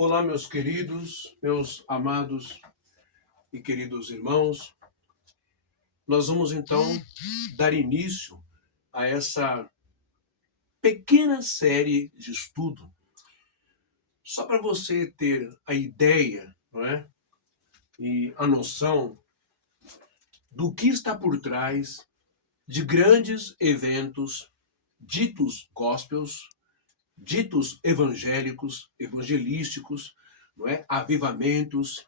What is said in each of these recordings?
Olá, meus queridos, meus amados e queridos irmãos. Nós vamos então dar início a essa pequena série de estudo, só para você ter a ideia, não é? E a noção do que está por trás de grandes eventos ditos gospels, ditos evangélicos, evangelísticos, não é? Avivamentos,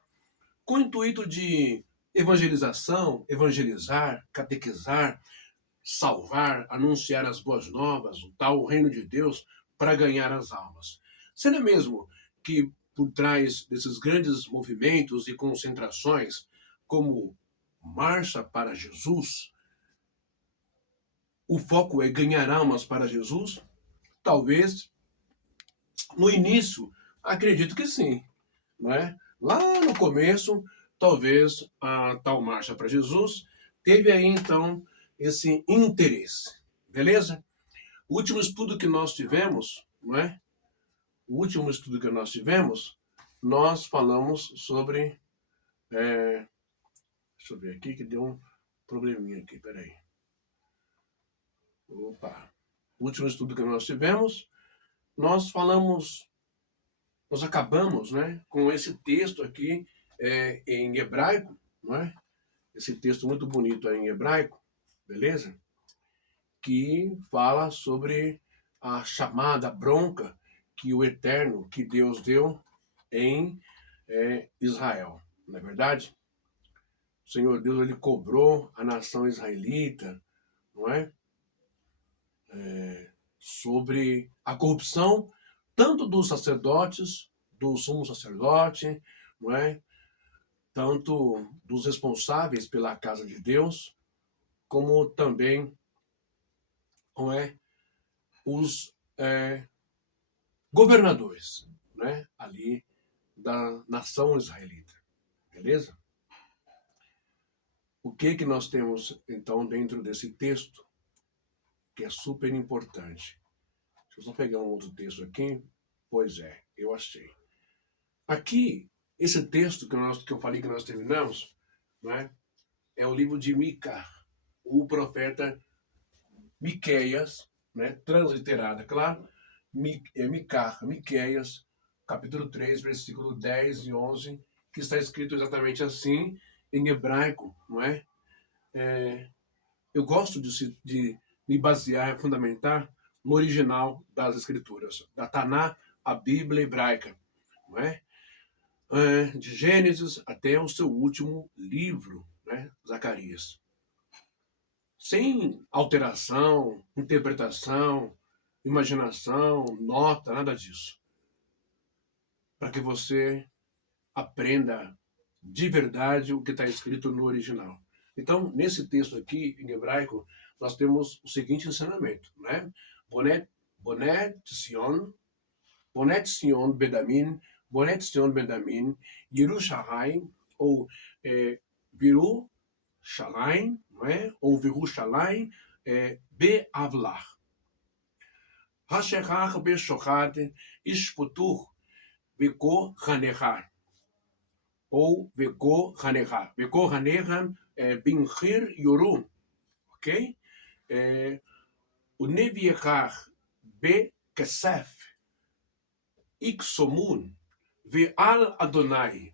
com o intuito de evangelização, evangelizar, catequizar, salvar, anunciar as boas novas, o tal reino de Deus, para ganhar as almas. Será mesmo que por trás desses grandes movimentos e concentrações, como Marcha para Jesus, o foco é ganhar almas para Jesus? Talvez, no início, acredito que sim, não é? Lá no começo, talvez a tal Marcha para Jesus teve aí então esse interesse, beleza? O último estudo que nós tivemos, não é? O último estudo que nós tivemos, nós falamos sobre. Deixa eu ver aqui que deu um probleminha aqui, peraí. Opa! O último estudo que nós tivemos, nós falamos, nós acabamos, né, com esse texto aqui em hebraico, não é? Esse texto muito bonito aí em hebraico, beleza? Que fala sobre a chamada bronca que o Eterno, que Deus deu em Israel. Não é verdade? O Senhor Deus, ele cobrou a nação israelita, não é? Sobre a corrupção tanto dos sacerdotes, do sumo sacerdote, não é? Tanto dos responsáveis pela casa de Deus, como também, não é? Os governadores, né, ali da nação israelita, beleza? O que nós temos então dentro desse texto que é super importante? Deixa eu só pegar um outro texto aqui. Pois é, eu achei. Aqui, esse texto que eu falei que nós terminamos, né, é o livro de Mica, o profeta Miqueias, né, transliterada, claro, Miqueias, capítulo 3, versículo 10 e 11, que está escrito exatamente assim, em hebraico, não é? Eu gosto de me basear, fundamentar no original das escrituras, da Taná, a Bíblia hebraica, não é? De Gênesis até o seu último livro, né, Zacarias. Sem alteração, interpretação, imaginação, nota, nada disso. Para que você aprenda de verdade o que está escrito no original. Então, nesse texto aqui, em hebraico, nós temos o seguinte ensinamento, né? Bonet Sion Bedamin, Yerushalayim, ou Viru Shalayim, não é? Ou Viru Shalayim Be'avlah. Hashechach Beshochad Ishputuch Veko Hanechar. Ou Veko Hanechar. Veko Hanechar Binchir Yorum. Ok? O Neviechach Bekesef Iksomun. Ve'al Adonai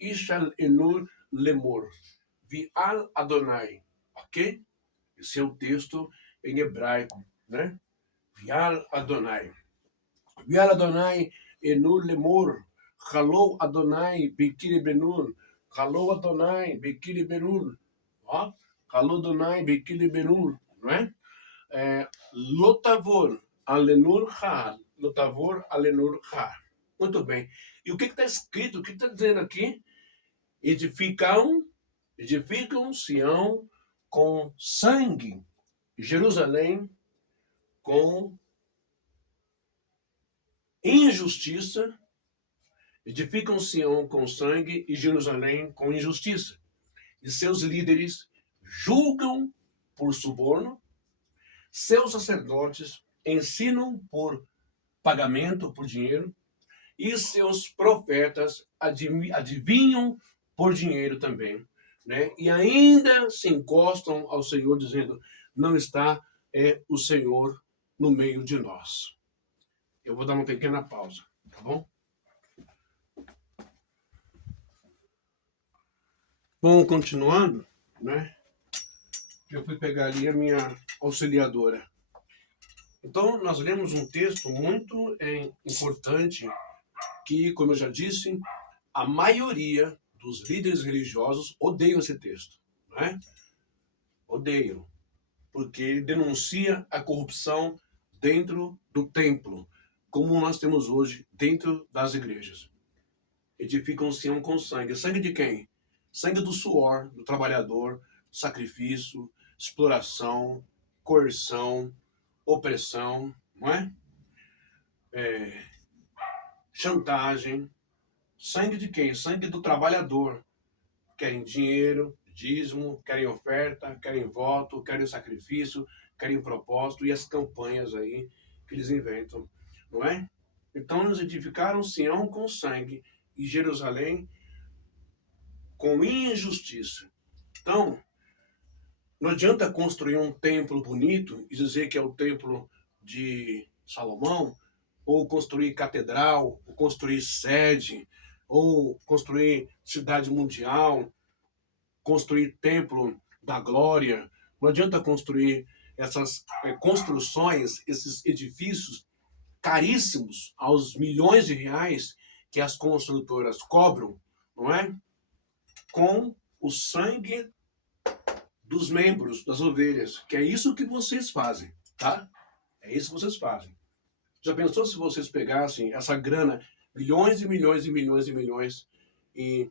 Ishal Enur Lemor. Ve'al Adonai. Ok? Esse é o texto em hebraico, né? Ve'al Adonai. Ve'al Adonai Enur Lemor. Halou Adonai Bekiri Benur. Halou Adonai Bekiri Benur. Ó, Halou Adonai Bekiri Benur, não é? Lotavor Alenur Ha. Lotavor Alenur Ha. Muito bem. E o que está escrito? O que está dizendo aqui? Edificam Sião com sangue, Jerusalém com injustiça. Edificam Sião com sangue e Jerusalém com injustiça. E seus líderes julgam por suborno, seus sacerdotes ensinam por pagamento, por dinheiro, e seus profetas adivinham por dinheiro também, né? E ainda se encostam ao Senhor dizendo, não está o Senhor no meio de nós. Eu vou dar uma pequena pausa, tá bom? Bom, continuando, né? Eu fui pegar ali a minha auxiliadora. Então, nós lemos um texto muito importante que, como eu já disse, a maioria dos líderes religiosos odeiam esse texto, né? Odeiam, porque ele denuncia a corrupção dentro do templo, como nós temos hoje dentro das igrejas. Edificam um Sião com sangue. Sangue de quem? Sangue do suor, do trabalhador, sacrifício, exploração, coerção, opressão, não é? Chantagem. Sangue de quem? Sangue do trabalhador. Querem dinheiro, dízimo, querem oferta, querem voto, querem sacrifício, querem propósito e as campanhas aí que eles inventam, não é? Então eles edificaram Sião com sangue e Jerusalém com injustiça. Então, não adianta construir um templo bonito e dizer que é o templo de Salomão, ou construir catedral, ou construir sede, ou construir cidade mundial, construir templo da glória. Não adianta construir essas construções, esses edifícios caríssimos aos milhões de reais que as construtoras cobram, não é? Com o sangue dos membros, das ovelhas, que é isso que vocês fazem, tá? É isso que vocês fazem. Já pensou se vocês pegassem essa grana, milhões e milhões e milhões e milhões, e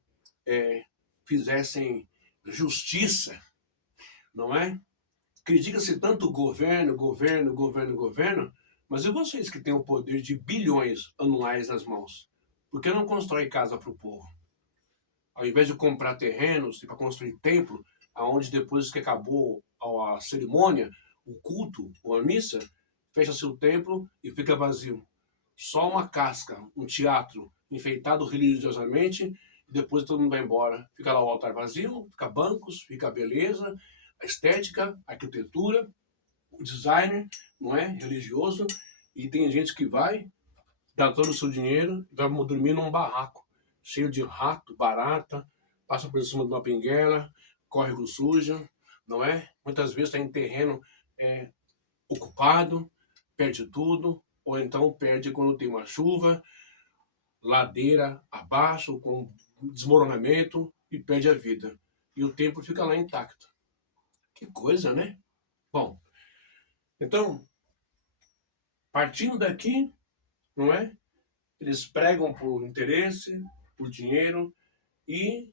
fizessem justiça, não é? Critica-se tanto governo, governo, governo, governo, mas e vocês que têm o poder de bilhões anuais nas mãos? Por que não constrói casa para o povo? Ao invés de comprar terrenos para construir templo, aonde depois que acabou a cerimônia, o culto ou a missa, fecha-se o templo e fica vazio. Só uma casca, um teatro enfeitado religiosamente, e depois todo mundo vai embora. Fica lá o altar vazio, fica bancos, fica a beleza, a estética, a arquitetura, o designer, não é? Religioso, e tem gente que vai, dá todo o seu dinheiro, vai dormir num barraco, cheio de rato, barata, passa por cima de uma pinguela, córrego sujo, não é? Muitas vezes está em terreno ocupado, perde tudo, ou então perde quando tem uma chuva, ladeira abaixo, com desmoronamento, e perde a vida. E o templo fica lá intacto. Que coisa, né? Bom, então, partindo daqui, não é? Eles pregam por interesse, por dinheiro, e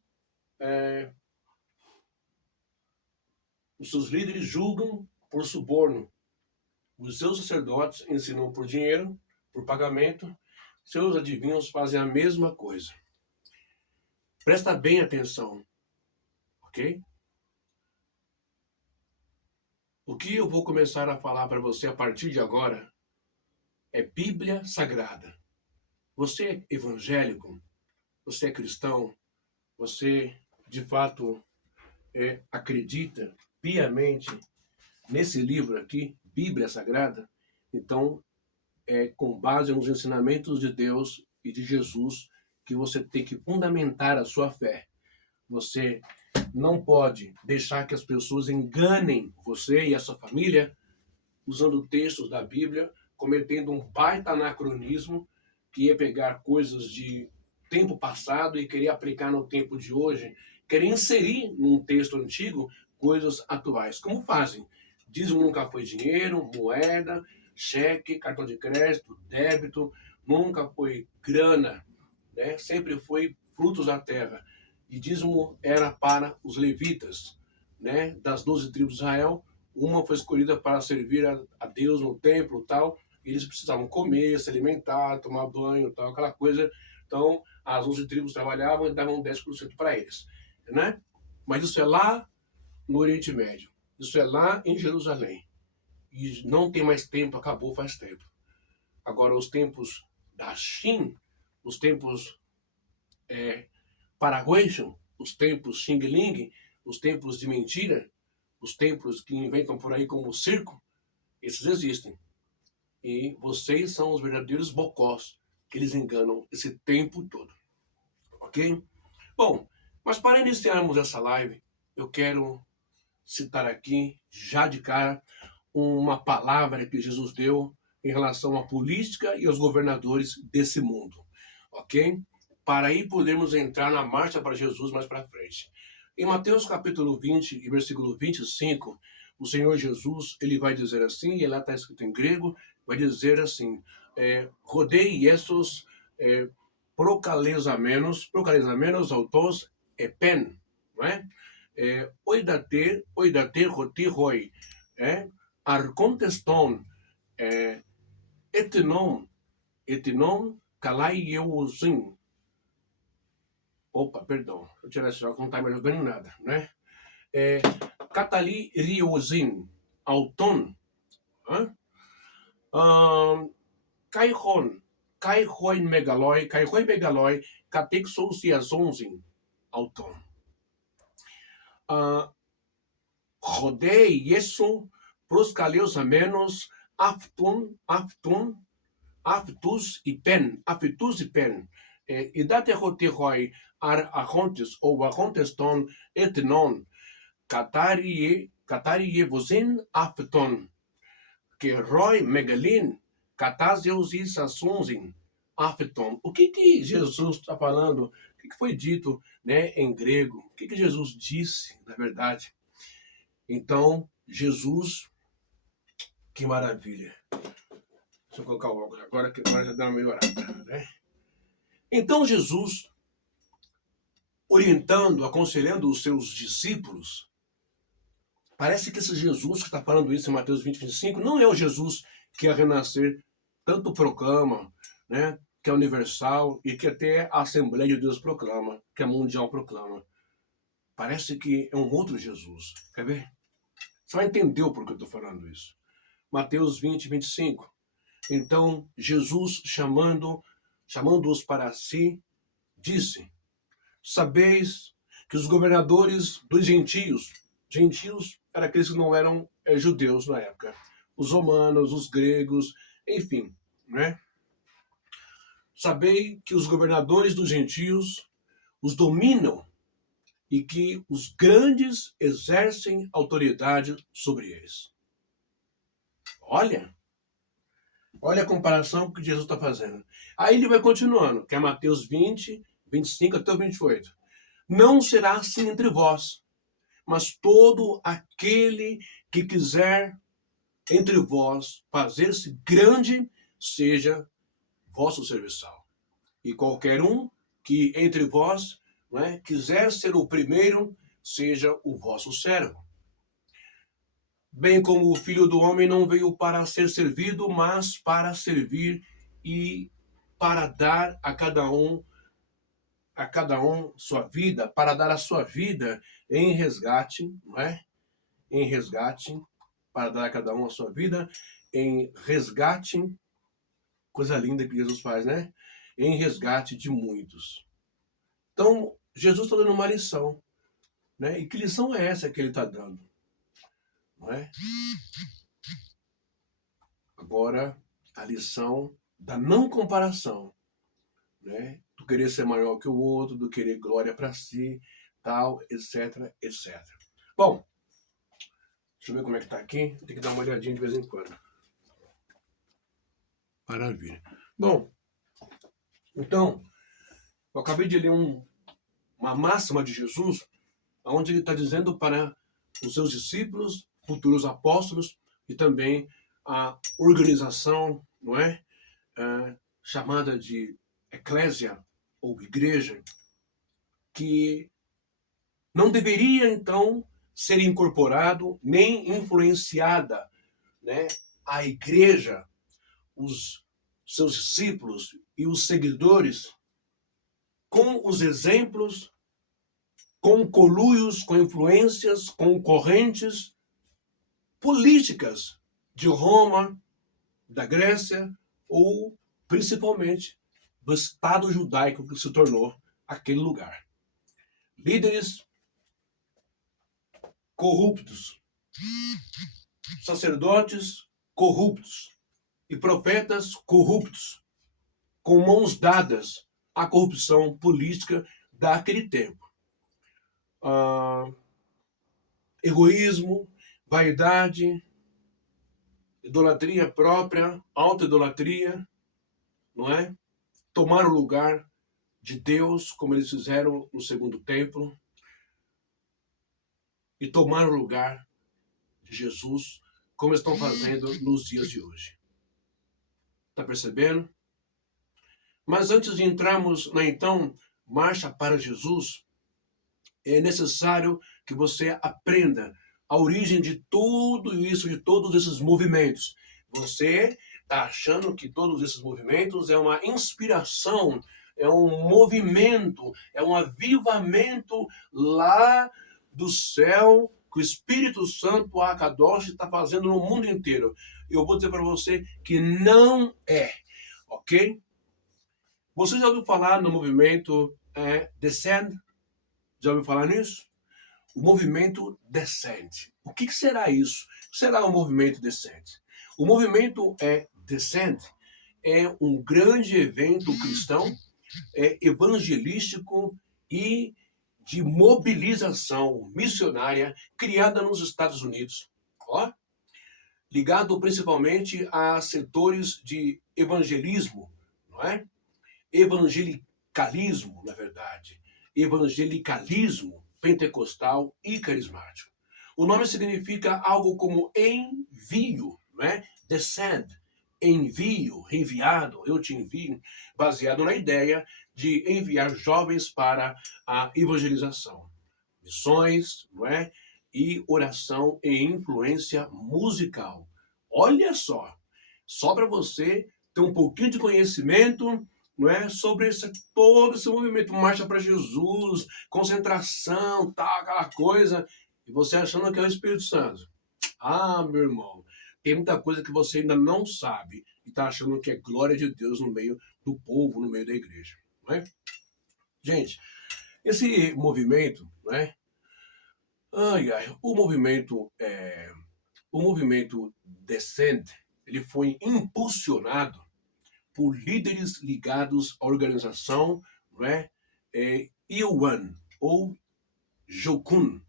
os seus líderes julgam por suborno. Os seus sacerdotes ensinam por dinheiro, por pagamento. Seus adivinhos fazem a mesma coisa. Presta bem atenção, ok? O que eu vou começar a falar para você a partir de agora é Bíblia Sagrada. Você é evangélico? Você é cristão? Você, de fato, acredita piamente nesse livro aqui, Bíblia Sagrada? Então, é com base nos ensinamentos de Deus e de Jesus que você tem que fundamentar a sua fé. Você não pode deixar que as pessoas enganem você e a sua família usando textos da Bíblia, cometendo um baita anacronismo que ia pegar coisas de tempo passado e querer aplicar no tempo de hoje, querer inserir num texto antigo coisas atuais. Como fazem? Dízimo nunca foi dinheiro, moeda, cheque, cartão de crédito, débito, nunca foi grana, né? Sempre foi frutos da terra. E dízimo era para os levitas, né? Das 12 tribos de Israel, uma foi escolhida para servir a Deus no templo e tal. E eles precisavam comer, se alimentar, tomar banho, tal, aquela coisa. Então, as 11 tribos trabalhavam e davam 10% para eles, né? Mas isso é lá no Oriente Médio. Isso é lá em Jerusalém. E não tem mais tempo, acabou faz tempo. Agora, os tempos da Shin, os tempos Paraguayan, os tempos Xing Ling, os tempos de mentira, os templos que inventam por aí como circo, esses existem. E vocês são os verdadeiros bocós que eles enganam esse tempo todo. Ok? Bom, mas para iniciarmos essa live, eu quero citar aqui, já de cara, uma palavra que Jesus deu em relação à política e aos governadores desse mundo. Ok? Para aí podermos entrar na marcha para Jesus mais para frente. Em Mateus capítulo 20 e versículo 25, o Senhor Jesus, ele vai dizer assim, e lá está escrito em grego, vai dizer assim, rodei esses procalesamenos autos epen, não é? Oidate, roti roi, arconteston, etinom, calai eusin. Opa, perdão, deixa eu tirar isso, não está me ajudando em nada, né? Catali riosin, auton, Caihon megaloi, catex sociazonzin, auton. Rodei isso, proscaleusamenos, aftus e pen, e date rotiroi ar arrontes ou arronteston etnon, catarie vosin afton, que roi megalin, catasios assunzin, afton. O que Jesus está falando? O que foi dito, né, em grego? O que Jesus disse, na verdade? Então, Jesus, que maravilha. Deixa eu colocar o óculos agora, que agora já dá uma melhorada, né? Então, Jesus, orientando, aconselhando os seus discípulos, parece que esse Jesus que está falando isso em Mateus 20, 25, não é o Jesus que a renascer tanto proclama, né? Que é universal e que até a Assembleia de Deus proclama, que a mundial proclama. Parece que é um outro Jesus. Quer ver? Você vai entender o porquê eu estou falando isso. Mateus 20, 25. Então, Jesus, chamando-os para si, disse, sabeis que os governadores dos gentios eram aqueles que não eram judeus na época, os romanos, os gregos, enfim, né? Sabei que os governadores dos gentios os dominam e que os grandes exercem autoridade sobre eles. Olha a comparação que Jesus está fazendo. Aí ele vai continuando, que é Mateus 20, 25 até o 28. Não será assim entre vós, mas todo aquele que quiser entre vós fazer-se grande, seja vosso serviçal. E qualquer um que entre vós, quiser ser o primeiro, seja o vosso servo. Bem como o Filho do Homem não veio para ser servido, mas para servir e para dar a cada um sua vida, para dar a sua vida em resgate, não é? Em resgate, para dar a cada um a sua vida em resgate, coisa linda que Jesus faz, né? Em resgate de muitos. Então, Jesus está dando uma lição, né? E que lição é essa que ele está dando? Não é? Agora, a lição da não comparação, né? Do querer ser maior que o outro, do querer glória para si, tal, etc, etc. Bom, deixa eu ver como é que está aqui. Tem que dar uma olhadinha de vez em quando. Maravilha. Bom, então, eu acabei de ler uma máxima de Jesus, onde ele está dizendo para os seus discípulos, futuros apóstolos, e também a organização, não é? Chamada de eclésia, ou igreja, que não deveria, então, ser incorporado nem influenciada, né, a igreja, os seus discípulos e os seguidores, com os exemplos, com conluios, com influências, com correntes políticas de Roma, da Grécia ou, principalmente, do Estado judaico que se tornou aquele lugar. Líderes corruptos, sacerdotes corruptos e profetas corruptos, com mãos dadas à corrupção política daquele tempo. Egoísmo, vaidade, idolatria própria, autoidolatria, não é? Tomar o lugar de Deus, como eles fizeram no segundo templo, e tomar o lugar de Jesus, como estão fazendo nos dias de hoje. Está percebendo? Mas antes de entrarmos na, então, marcha para Jesus, é necessário que você aprenda a origem de tudo isso, de todos esses movimentos. Você está achando que todos esses movimentos é uma inspiração, é um movimento, é um avivamento lá do céu que o Espírito Santo, a Akadosh, está fazendo no mundo inteiro. Eu vou dizer para você que não é, ok? Você já ouviu falar no movimento Descend? Já ouviu falar nisso? O movimento Descend. O que será isso? O que será o movimento Descend? O movimento Descend é um grande evento cristão, evangelístico e de mobilização missionária criada nos Estados Unidos, ligado principalmente a setores de evangelismo, não é? Evangelicalismo, na verdade. Evangelicalismo pentecostal e carismático. O nome significa algo como envio, não é? Descend, envio, enviado, eu te envio, baseado na ideia de enviar jovens para a evangelização. Missões, não é? E oração e influência musical. Olha só para você ter um pouquinho de conhecimento, não é, sobre todo esse movimento, marcha para Jesus, concentração, tal, aquela coisa, e você achando que é o Espírito Santo. Meu irmão, tem muita coisa que você ainda não sabe e está achando que é glória de Deus no meio do povo, no meio da igreja, não é? Gente, esse movimento, não é? O movimento Descend, ele foi impulsionado por líderes ligados à organização, não é? Iwan, ou Jokun,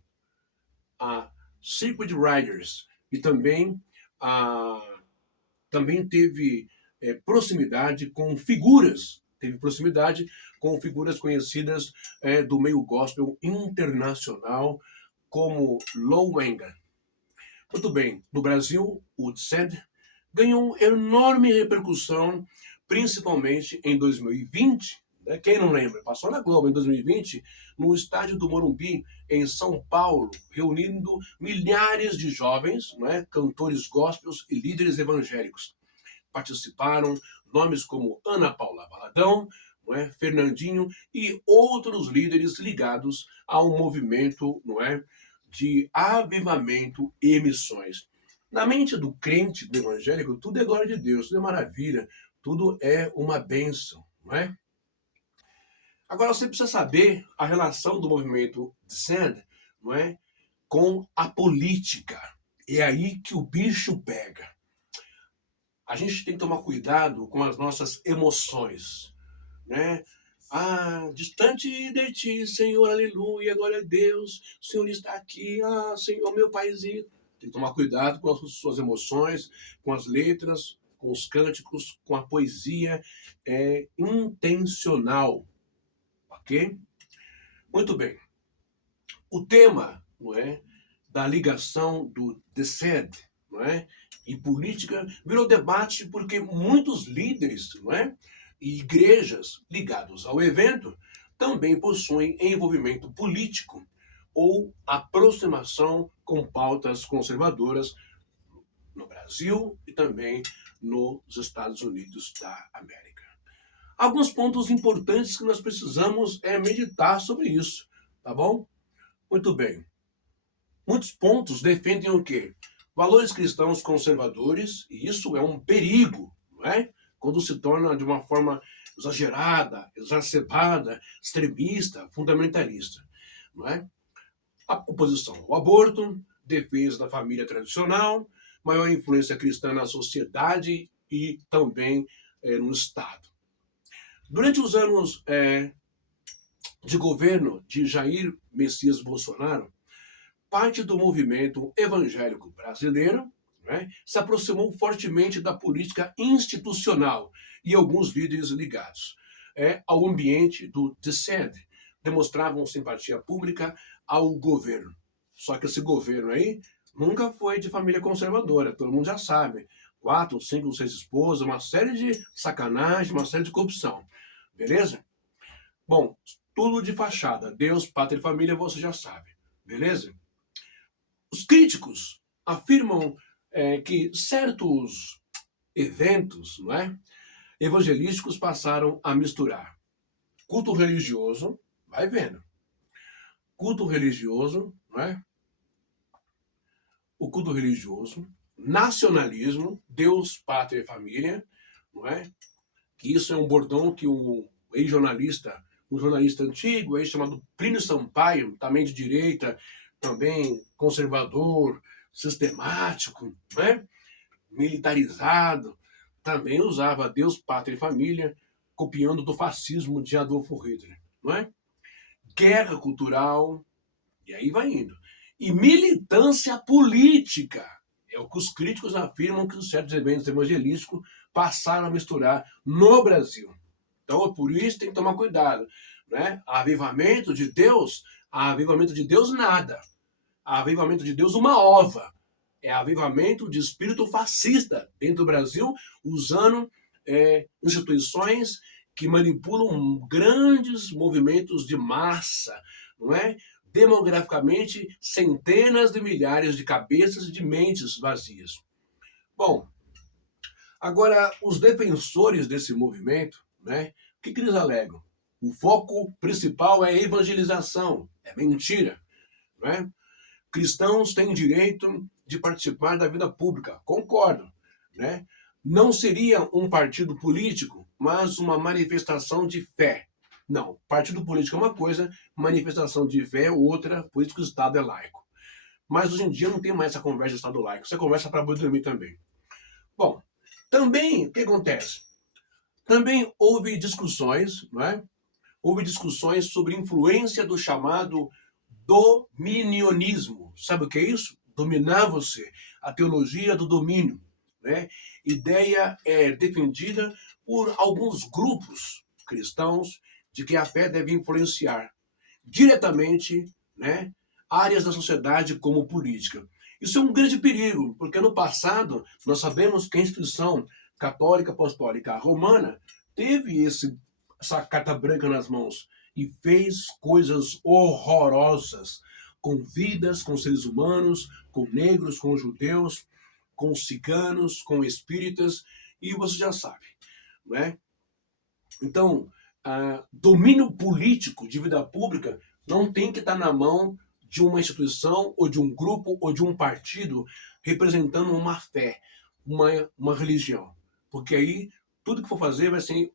a Circuit Riders, e também teve proximidade com figuras, conhecidas do meio gospel internacional, como Lou Enga. Muito bem, no Brasil, o Descend ganhou enorme repercussão, principalmente em 2020, né? Quem não lembra? Passou na Globo em 2020, no estádio do Morumbi, em São Paulo, reunindo milhares de jovens, né? Cantores gospels e líderes evangélicos. Participaram nomes como Ana Paula Valadão, não é? Fernandinho e outros líderes ligados ao movimento, não é? De avivamento e missões. Na mente do crente, do evangélico, tudo é glória de Deus, tudo é maravilha, tudo é uma bênção, não é? Agora você precisa saber a relação do movimento Descend, não é, com a política. É aí que o bicho pega. A gente tem que tomar cuidado com as nossas emoções, né? Distante de ti, Senhor, aleluia, glória a Deus, o Senhor está aqui, Senhor, meu paizinho. Tem que tomar cuidado com as suas emoções, com as letras, com os cânticos, com a poesia intencional, ok? Muito bem. O tema, não é, da ligação do Descend, não é, e política virou debate porque muitos líderes, não é, e igrejas ligados ao evento também possuem envolvimento político ou aproximação com pautas conservadoras no Brasil e também nos Estados Unidos da América. Alguns pontos importantes que nós precisamos meditar sobre isso, tá bom? Muito bem. Muitos pontos defendem o quê? Valores cristãos conservadores, e isso é um perigo, não é? Quando se torna de uma forma exagerada, exacerbada, extremista, fundamentalista, não é? A oposição ao aborto, defesa da família tradicional, maior influência cristã na sociedade e também no Estado. Durante os anos de governo de Jair Messias Bolsonaro, parte do movimento evangélico brasileiro, né, se aproximou fortemente da política institucional e alguns líderes ligados ao ambiente do dissent demonstravam simpatia pública ao governo. Só que esse governo aí nunca foi de família conservadora, todo mundo já sabe. 4, 5, 6 esposas, uma série de sacanagem, uma série de corrupção. Beleza? Bom, tudo de fachada. Deus, pátria e família, você já sabe. Beleza? Os críticos afirmam que certos eventos, não é, evangelísticos passaram a misturar culto religioso, vai vendo, culto religioso, não é? O culto religioso, nacionalismo, Deus, pátria e família, não é? Que isso é um bordão que um ex-jornalista, um jornalista antigo, aí chamado Plínio Sampaio, também de direita, também conservador, sistemático, né? Militarizado, também usava Deus, pátria e família, copiando do fascismo de Adolfo Hitler, não é? Guerra cultural, e aí vai indo. E militância política. É o que os críticos afirmam que os certos eventos evangelísticos passaram a misturar no Brasil. Então, por isso tem que tomar cuidado. Né? Avivamento de Deus nada. Avivamento de Deus uma ova. É avivamento de espírito fascista dentro do Brasil, usando instituições que manipulam grandes movimentos de massa, não é? Demograficamente, centenas de milhares de cabeças e de mentes vazias. Bom, agora, os defensores desse movimento, né, o que eles alegam? O foco principal é a evangelização. É mentira. Né? Cristãos têm direito de participar da vida pública. Concordo. Né? Não seria um partido político, mas uma manifestação de fé. Não, partido político é uma coisa, manifestação de fé é outra, por isso que o Estado é laico. Mas hoje em dia não tem mais essa conversa de Estado laico, essa conversa para boi dormir também. Bom, também, o que acontece? Também houve discussões, não é? Houve discussões sobre influência do chamado dominionismo. Sabe o que é isso? Dominar você. A teologia do domínio. Né? Ideia defendida por alguns grupos cristãos de que a fé deve influenciar diretamente, né, áreas da sociedade como política. Isso é um grande perigo, porque no passado nós sabemos que a instituição católica apostólica romana teve essa carta branca nas mãos e fez coisas horrorosas com vidas, com seres humanos, com negros, com judeus, com ciganos, com espíritas, e você já sabe, né? Então, domínio político de vida pública não tem que estar na mão de uma instituição ou de um grupo ou de um partido representando uma fé, uma religião. Porque aí tudo que for fazer vai ser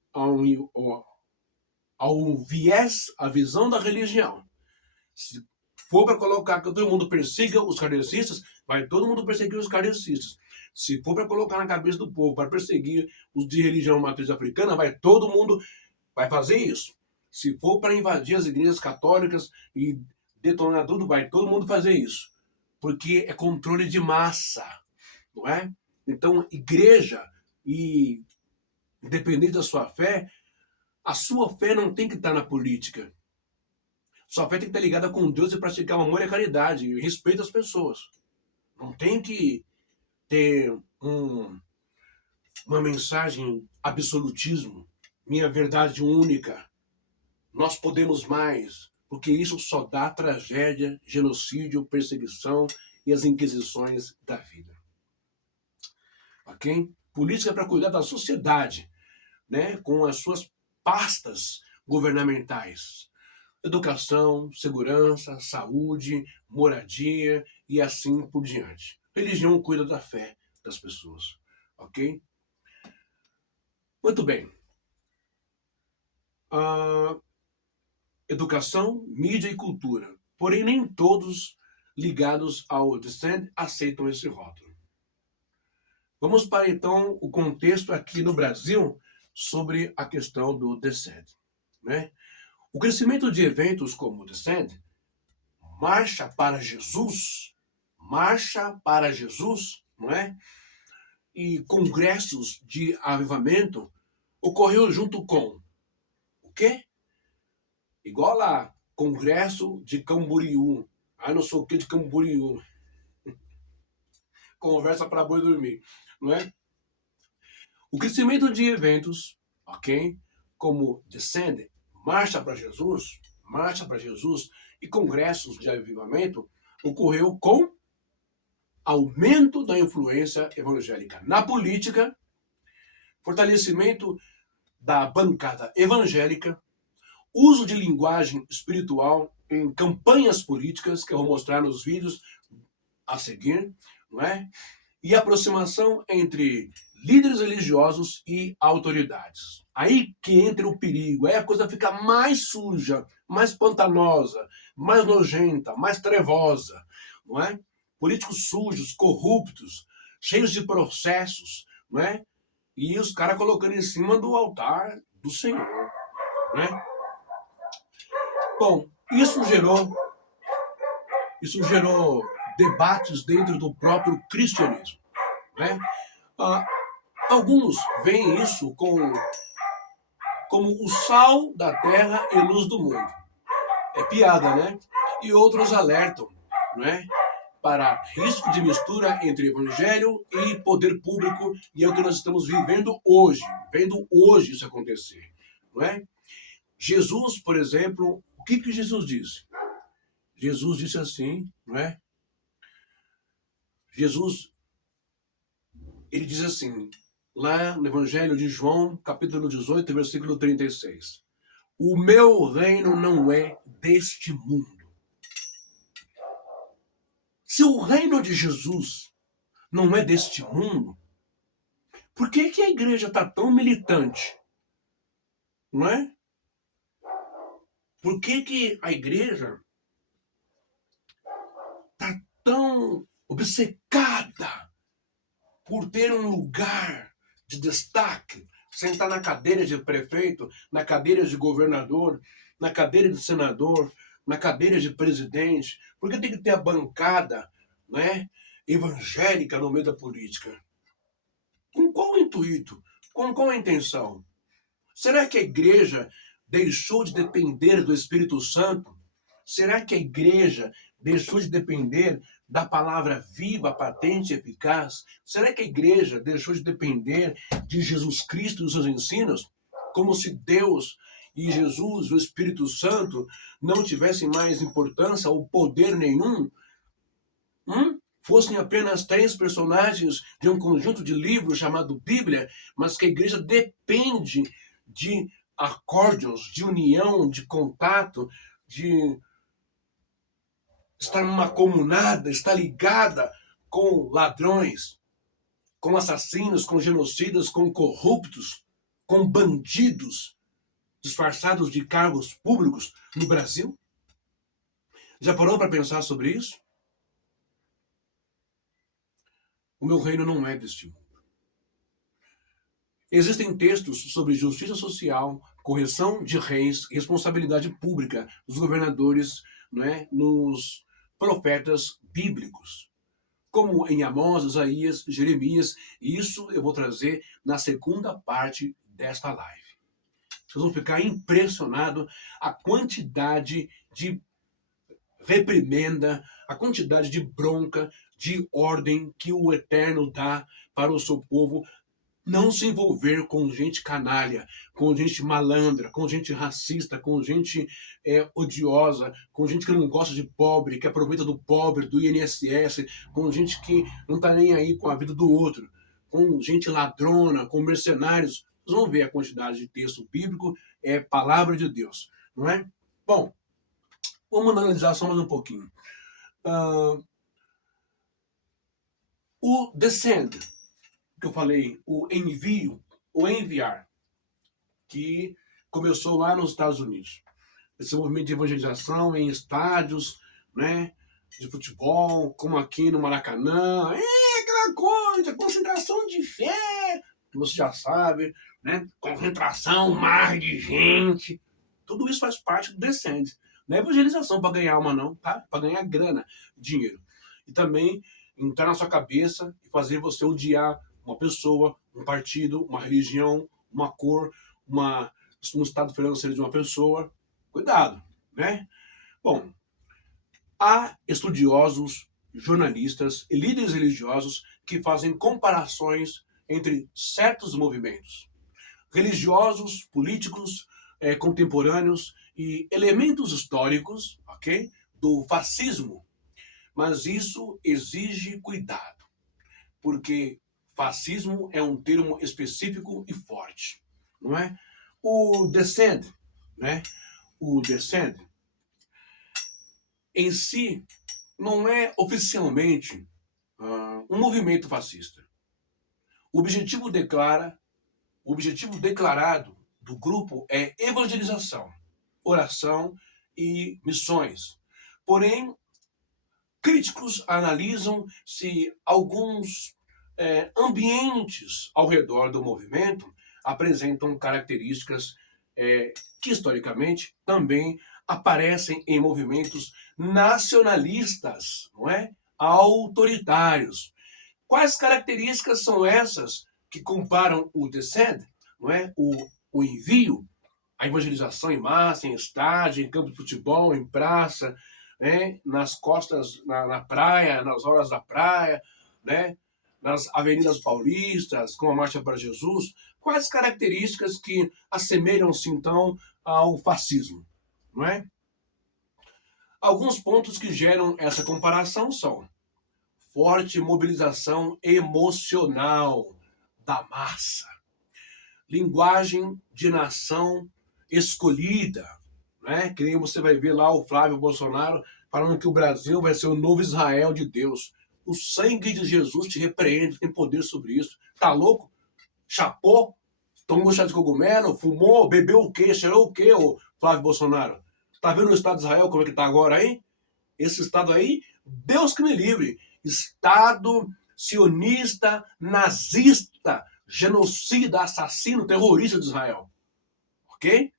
ao viés, a visão da religião. Se for para colocar que todo mundo persiga os kardecistas, vai todo mundo perseguir os kardecistas. Se for para colocar na cabeça do povo para perseguir os de religião matriz africana, vai todo mundo vai fazer isso. Se for para invadir as igrejas católicas e detonar tudo, vai todo mundo fazer isso. Porque é controle de massa, não é? Então, igreja, e independente da sua fé, a sua fé não tem que estar na política. Sua fé tem que estar ligada com Deus e praticar o amor e a caridade, e respeito às pessoas. Não tem que ter uma mensagem absolutismo, minha verdade única, nós podemos mais, porque isso só dá tragédia, genocídio, perseguição e as inquisições da vida. Ok? Política é para cuidar da sociedade, né, com as suas pastas governamentais. Educação, segurança, saúde, moradia e assim por diante. Religião cuida da fé das pessoas. Ok? Muito bem. ah, educação, mídia e cultura. Porém, nem todos ligados ao Descend aceitam esse rótulo. Vamos para, então, o contexto aqui no Brasil sobre a questão do Descend, né? O crescimento de eventos como o Descend, Marcha para Jesus, não é? E congressos de avivamento ocorreu junto com o quê? Igual lá, Congresso de Camboriú. Ah, não sei o que de Camboriú. Conversa para boi dormir, não é? O crescimento de eventos, ok? Como Descend, Marcha para Jesus e congressos de avivamento ocorreu com aumento da influência evangélica na política, fortalecimento da bancada evangélica, uso de linguagem espiritual em campanhas políticas, que eu vou mostrar nos vídeos a seguir, não é? E aproximação entre líderes religiosos e autoridades. Aí que entra o perigo, aí a coisa fica mais suja, mais pantanosa, mais nojenta, mais trevosa, não é? Políticos sujos, corruptos, cheios de processos, não é? E os caras colocando em cima do altar do Senhor, né? Bom, isso gerou debates dentro do próprio cristianismo, né? Ah, alguns veem isso como o sal da terra e luz do mundo. É piada, né? E outros alertam, né? Para risco de mistura entre evangelho e poder público, e é o que nós estamos vendo hoje isso acontecer, não é? Jesus, por exemplo, o que Jesus disse? Jesus disse assim, não é? Jesus, ele diz assim, lá no Evangelho de João, capítulo 18, versículo 36. O meu reino não é deste mundo. Se o reino de Jesus não é deste mundo, por que a igreja está tão militante? Não é? Por que a igreja está tão obcecada por ter um lugar de destaque, sentar na cadeira de prefeito, na cadeira de governador, na cadeira de senador, na cadeira de presidente? Por que tem que ter a bancada, né, evangélica no meio da política? Com qual intuito? Com qual a intenção? Será que a igreja deixou de depender do Espírito Santo? Será que a igreja deixou de depender da palavra viva, patente e eficaz? Será que a igreja deixou de depender de Jesus Cristo e os seus ensinos? Como se Deus e Jesus, o Espírito Santo, não tivessem mais importância ou poder nenhum? Fossem apenas 3 personagens de um conjunto de livros chamado Bíblia, mas que a igreja depende de acórdãos, de união, de contato, de estar numa comunada, estar ligada com ladrões, com assassinos, com genocidas, com corruptos, com bandidos disfarçados de cargos públicos no Brasil? Já parou para pensar sobre isso? O meu reino não é deste mundo. Existem textos sobre justiça social, correção de reis, responsabilidade pública dos governadores, né, nos profetas bíblicos, como em Amós, Isaías, Jeremias, e isso eu vou trazer na segunda parte desta live. Vocês vão ficar impressionados a quantidade de reprimenda, a quantidade de bronca, de ordem que o Eterno dá para o seu povo não se envolver com gente canalha, com gente malandra, com gente racista, com gente odiosa, com gente que não gosta de pobre, que aproveita do pobre, do INSS, com gente que não está nem aí com a vida do outro, com gente ladrona, com mercenários. Vocês vão ver a quantidade de texto bíblico, é palavra de Deus, não é? Bom, vamos analisar só mais um pouquinho. O descend, que eu falei, o envio, o enviar, que começou lá nos Estados Unidos. Esse movimento de evangelização em estádios, né, de futebol, como aqui no Maracanã, aquela coisa, concentração de fé, que você já sabe, né, concentração, mar de gente, tudo isso faz parte do Descende. Não é evangelização para ganhar alma não, tá? Para ganhar grana, dinheiro. E também entrar na sua cabeça e fazer você odiar uma pessoa, um partido, uma religião, uma cor, um estado financeiro de uma pessoa. Cuidado, né? Bom, há estudiosos, jornalistas e líderes religiosos que fazem comparações entre certos movimentos religiosos, políticos, contemporâneos e elementos históricos, ok, do fascismo. Mas isso exige cuidado, porque fascismo é um termo específico e forte, não é? O Descende, né? O Descende em si não é oficialmente um movimento fascista. O objetivo declarado do grupo é evangelização, oração e missões. Porém, críticos analisam se alguns ambientes ao redor do movimento apresentam características que, historicamente, também aparecem em movimentos nacionalistas, não é? Autoritários. Quais características são essas que comparam o Descende, não é? O envio, a evangelização em massa, em estádio, em campo de futebol, em praça, né? Nas costas, na praia, nas horas da praia, né? Nas avenidas paulistas, com a Marcha para Jesus? Quais características que assemelham-se, então, ao fascismo, não é? Alguns pontos que geram essa comparação são forte mobilização emocional da massa, linguagem de nação escolhida, né? Que nem você vai ver lá o Flávio Bolsonaro falando que o Brasil vai ser o novo Israel de Deus. O sangue de Jesus te repreende, tem poder sobre isso. Tá louco? Chapou? Tomou chá de cogumelo? Fumou? Bebeu o quê? Cheirou o quê, o Flávio Bolsonaro? Tá vendo o Estado de Israel como é que tá agora aí? Esse Estado aí, Deus que me livre. Estado sionista, nazista, genocida, assassino, terrorista de Israel. Ok?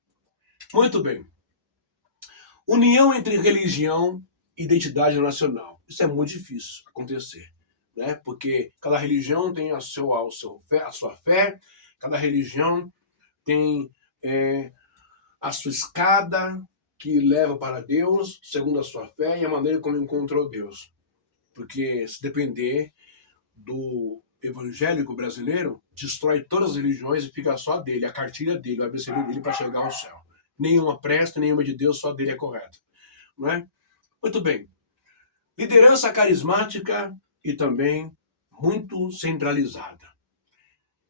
Muito bem. União entre religião e identidade nacional. Isso é muito difícil acontecer, né? Porque cada religião tem a sua fé, cada religião tem a sua escada que leva para Deus, segundo a sua fé e a maneira como encontrou Deus. Porque se depender do evangélico brasileiro, destrói todas as religiões e fica só dele, a cartilha dele, o ABC dele para chegar ao céu. Nenhuma presta, nenhuma de Deus, só dele é correta. Não é? Muito bem. Liderança carismática e também muito centralizada.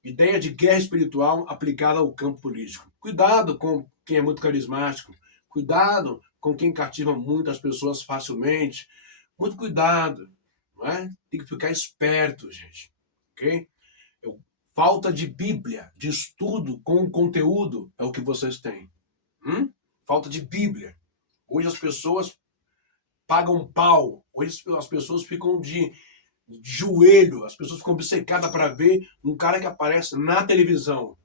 Ideia de guerra espiritual aplicada ao campo político. Cuidado com quem é muito carismático. Cuidado com quem cativa muitas pessoas facilmente. Muito cuidado. Não é? Tem que ficar esperto, gente. Ok? Falta de Bíblia, de estudo com conteúdo é o que vocês têm. Falta de Bíblia. Hoje as pessoas pagam pau. Hoje as pessoas ficam de joelho. As pessoas ficam obcecadas para ver um cara que aparece na televisão,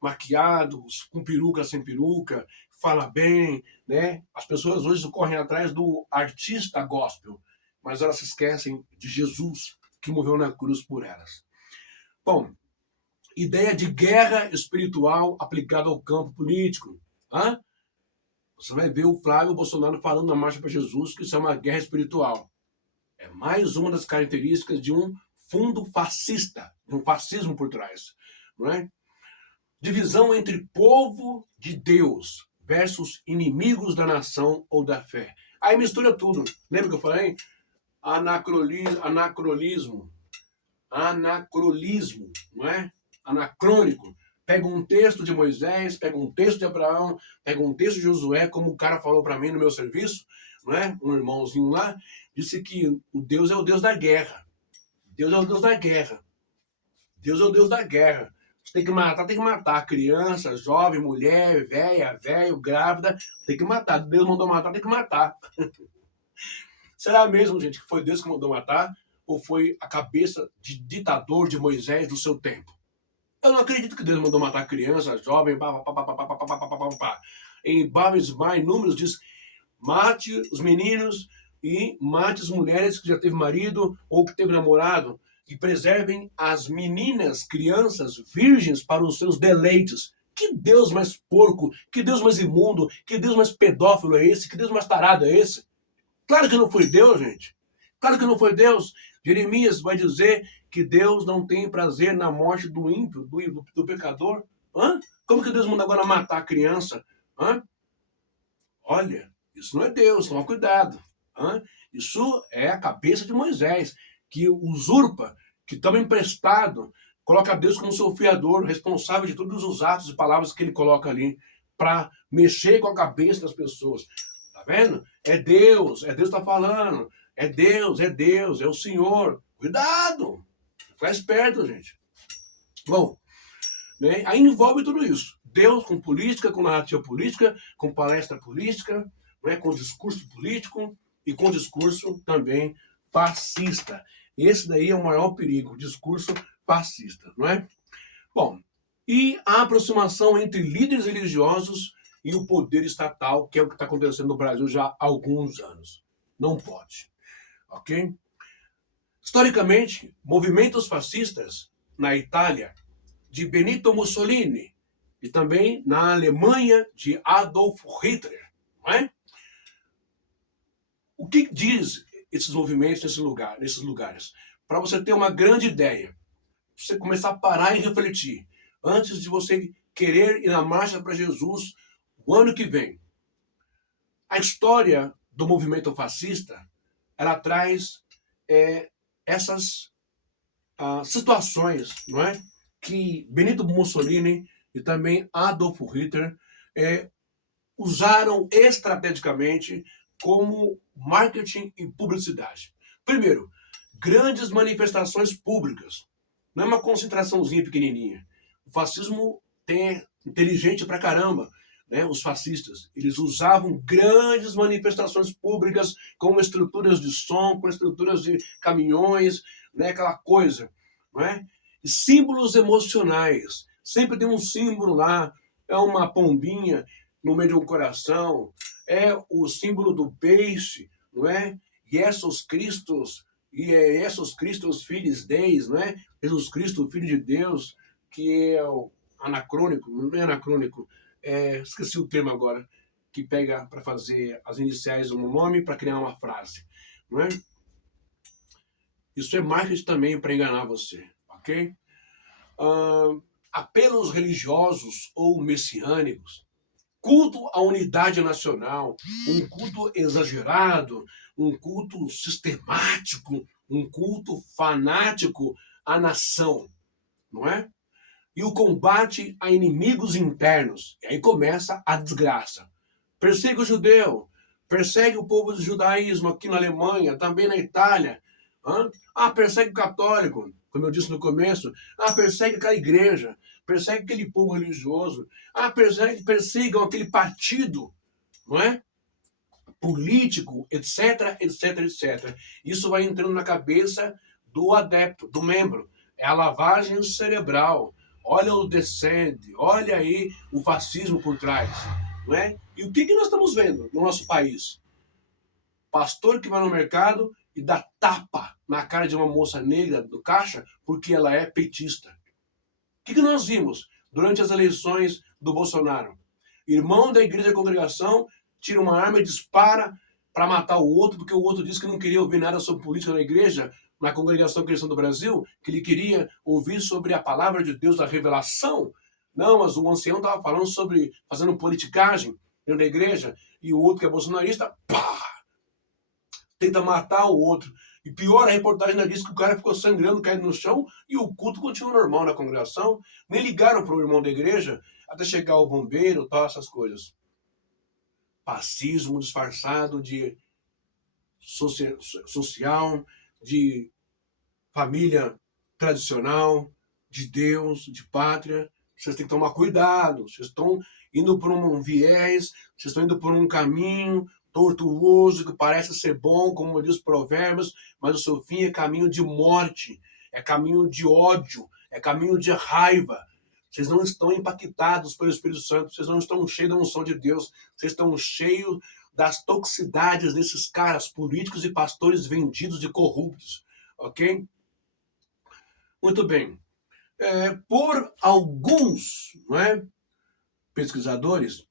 maquiado, com peruca, sem peruca, fala bem, né? As pessoas hoje correm atrás do artista gospel, mas elas se esquecem de Jesus, que morreu na cruz por elas. Bom, ideia de guerra espiritual aplicada ao campo político. Você vai ver o Flávio Bolsonaro falando na Marcha para Jesus que isso é uma guerra espiritual. É mais uma das características de um fundo fascista, de um fascismo por trás. Não é? Divisão entre povo de Deus versus inimigos da nação ou da fé. Aí mistura tudo. Lembra que eu falei? Anacronismo, não é? Anacrônico. Pega um texto de Moisés, pega um texto de Abraão, pega um texto de Josué, como o cara falou para mim no meu serviço, não é? Um irmãozinho lá, disse que o Deus é o Deus da guerra. Deus é o Deus da guerra. Deus é o Deus da guerra. Você tem que matar, tem que matar. Criança, jovem, mulher, velha, velho, grávida, tem que matar. Deus mandou matar, tem que matar. Será mesmo, gente, que foi Deus que mandou matar? Ou foi a cabeça de ditador de Moisés do seu tempo? Eu não acredito que Deus mandou matar criança, jovem, pá, pá, pá, pá, pá, pá, pá, pá, pá, pá, pá. Em Babismai, Números diz, mate os meninos e mate as mulheres que já teve marido ou que teve namorado e preservem as meninas, crianças, virgens para os seus deleites. Que Deus mais porco, que Deus mais imundo, que Deus mais pedófilo é esse, que Deus mais tarado é esse? Claro que não foi Deus, gente. Claro que não foi Deus. Jeremias vai dizer que Deus não tem prazer na morte do ímpio, do pecador. Hã? Como que Deus manda agora matar a criança? Hã? Olha, isso não é Deus, toma cuidado. Hã? Isso é a cabeça de Moisés, que usurpa, que toma emprestado, coloca Deus como seu fiador, responsável de todos os atos e palavras que ele coloca ali, para mexer com a cabeça das pessoas. Tá vendo? É Deus que está falando. É Deus, é o Senhor. Cuidado! Fica esperto, gente. Bom, né? Aí envolve tudo isso. Deus com política, com narrativa política, com palestra política, né? Com discurso político e com discurso também fascista. Esse daí é o maior perigo, o discurso fascista, não é? Bom, e a aproximação entre líderes religiosos e o poder estatal, que é o que está acontecendo no Brasil já há alguns anos. Não pode. Ok? Historicamente, movimentos fascistas na Itália de Benito Mussolini e também na Alemanha de Adolf Hitler. Não é? O que diz esses movimentos nesses lugares? Para você ter uma grande ideia, você começar a parar e refletir, antes de você querer ir na marcha para Jesus o ano que vem. A história do movimento fascista, ela traz essas situações, não é? Que Benito Mussolini e também Adolf Hitler usaram estrategicamente como marketing e publicidade. Primeiro, grandes manifestações públicas. Não é uma concentraçãozinha pequenininha. O fascismo é inteligente pra caramba. Né? Os fascistas, eles usavam grandes manifestações públicas com estruturas de som, com estruturas de caminhões, né? Aquela coisa. Não é? E símbolos emocionais. Sempre tem um símbolo lá, é uma pombinha no meio de um coração, é o símbolo do peixe, não é? Jesus Cristos, e é Jesus Cristos Filhos Deus, não é? Jesus Cristo, Filho de Deus, que é o anacrônico, não é anacrônico, esqueci o termo agora, que pega para fazer as iniciais de um nome para criar uma frase, não é? Isso é marketing também para enganar você, ok? Apelos religiosos ou messiânicos, culto à unidade nacional, um culto exagerado, um culto sistemático, um culto fanático à nação, não é? E o combate a inimigos internos. E aí começa a desgraça. Persegue o judeu, persegue o povo do judaísmo aqui na Alemanha, também na Itália. Persegue o católico, como eu disse no começo. Persegue aquela igreja, persegue aquele povo religioso. Persigam aquele partido, não é? Político, etc, etc, etc. Isso vai entrando na cabeça do adepto, do membro. É a lavagem cerebral. Olha o descende, olha aí o fascismo por trás. Não é? E o que nós estamos vendo no nosso país? Pastor que vai no mercado e dá tapa na cara de uma moça negra do caixa porque ela é petista. O que nós vimos durante as eleições do Bolsonaro? Irmão da igreja da congregação tira uma arma e dispara para matar o outro porque o outro disse que não queria ouvir nada sobre política na igreja, na Congregação Cristã do Brasil, que ele queria ouvir sobre a palavra de Deus, da revelação. Não, mas o ancião estava falando sobre fazendo politicagem dentro da igreja, e o outro que é bolsonarista, pá! Tenta matar o outro. E pior, a reportagem ainda diz que o cara ficou sangrando, caindo no chão, e o culto continua normal na congregação. Nem ligaram para o irmão da igreja até chegar o bombeiro, tal, essas coisas. Fascismo disfarçado de social, de família tradicional, de Deus, de pátria, vocês têm que tomar cuidado. Vocês estão indo por um viés, vocês estão indo por um caminho tortuoso, que parece ser bom, como diz Provérbios, mas o seu fim é caminho de morte, é caminho de ódio, é caminho de raiva. Vocês não estão impactados pelo Espírito Santo, vocês não estão cheios da unção de Deus, vocês estão cheios das toxicidades desses caras políticos e pastores vendidos e corruptos, ok? Muito bem. Por alguns, não é, pesquisadores,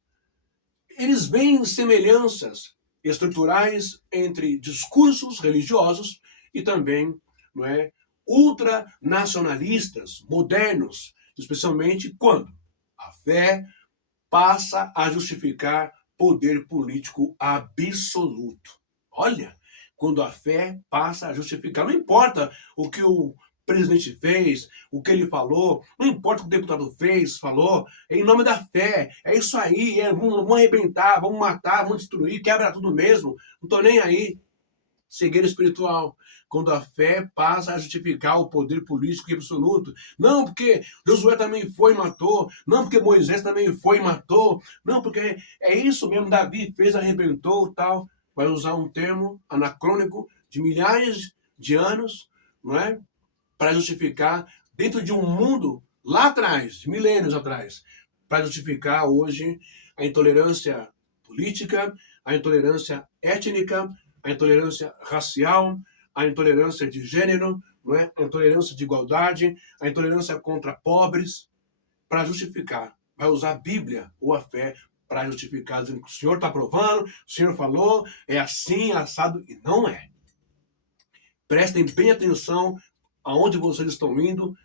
eles veem semelhanças estruturais entre discursos religiosos e também, não é, ultranacionalistas modernos, especialmente quando a fé passa a justificar poder político absoluto. Olha, quando a fé passa a justificar, não importa o que o presidente fez, o que ele falou, não importa o que o deputado fez, falou, é em nome da fé, é isso aí, vamos arrebentar, vamos matar, vamos destruir, quebra tudo mesmo, não tô nem aí. Cegueira espiritual, quando a fé passa a justificar o poder político absoluto. Não, porque Josué também foi e matou. Não, porque Moisés também foi e matou. Não, porque é isso mesmo, Davi fez, arrebentou, tal. Vai usar um termo anacrônico de milhares de anos, não é? Para justificar, dentro de um mundo lá atrás, milênios atrás, para justificar hoje a intolerância política, a intolerância étnica, a intolerância racial, a intolerância de gênero, não é? A intolerância de igualdade, a intolerância contra pobres, para justificar. Vai usar a Bíblia ou a fé para justificar, dizendo que o Senhor está provando, o Senhor falou, é assim, assado, e não é. Prestem bem atenção aonde vocês estão indo,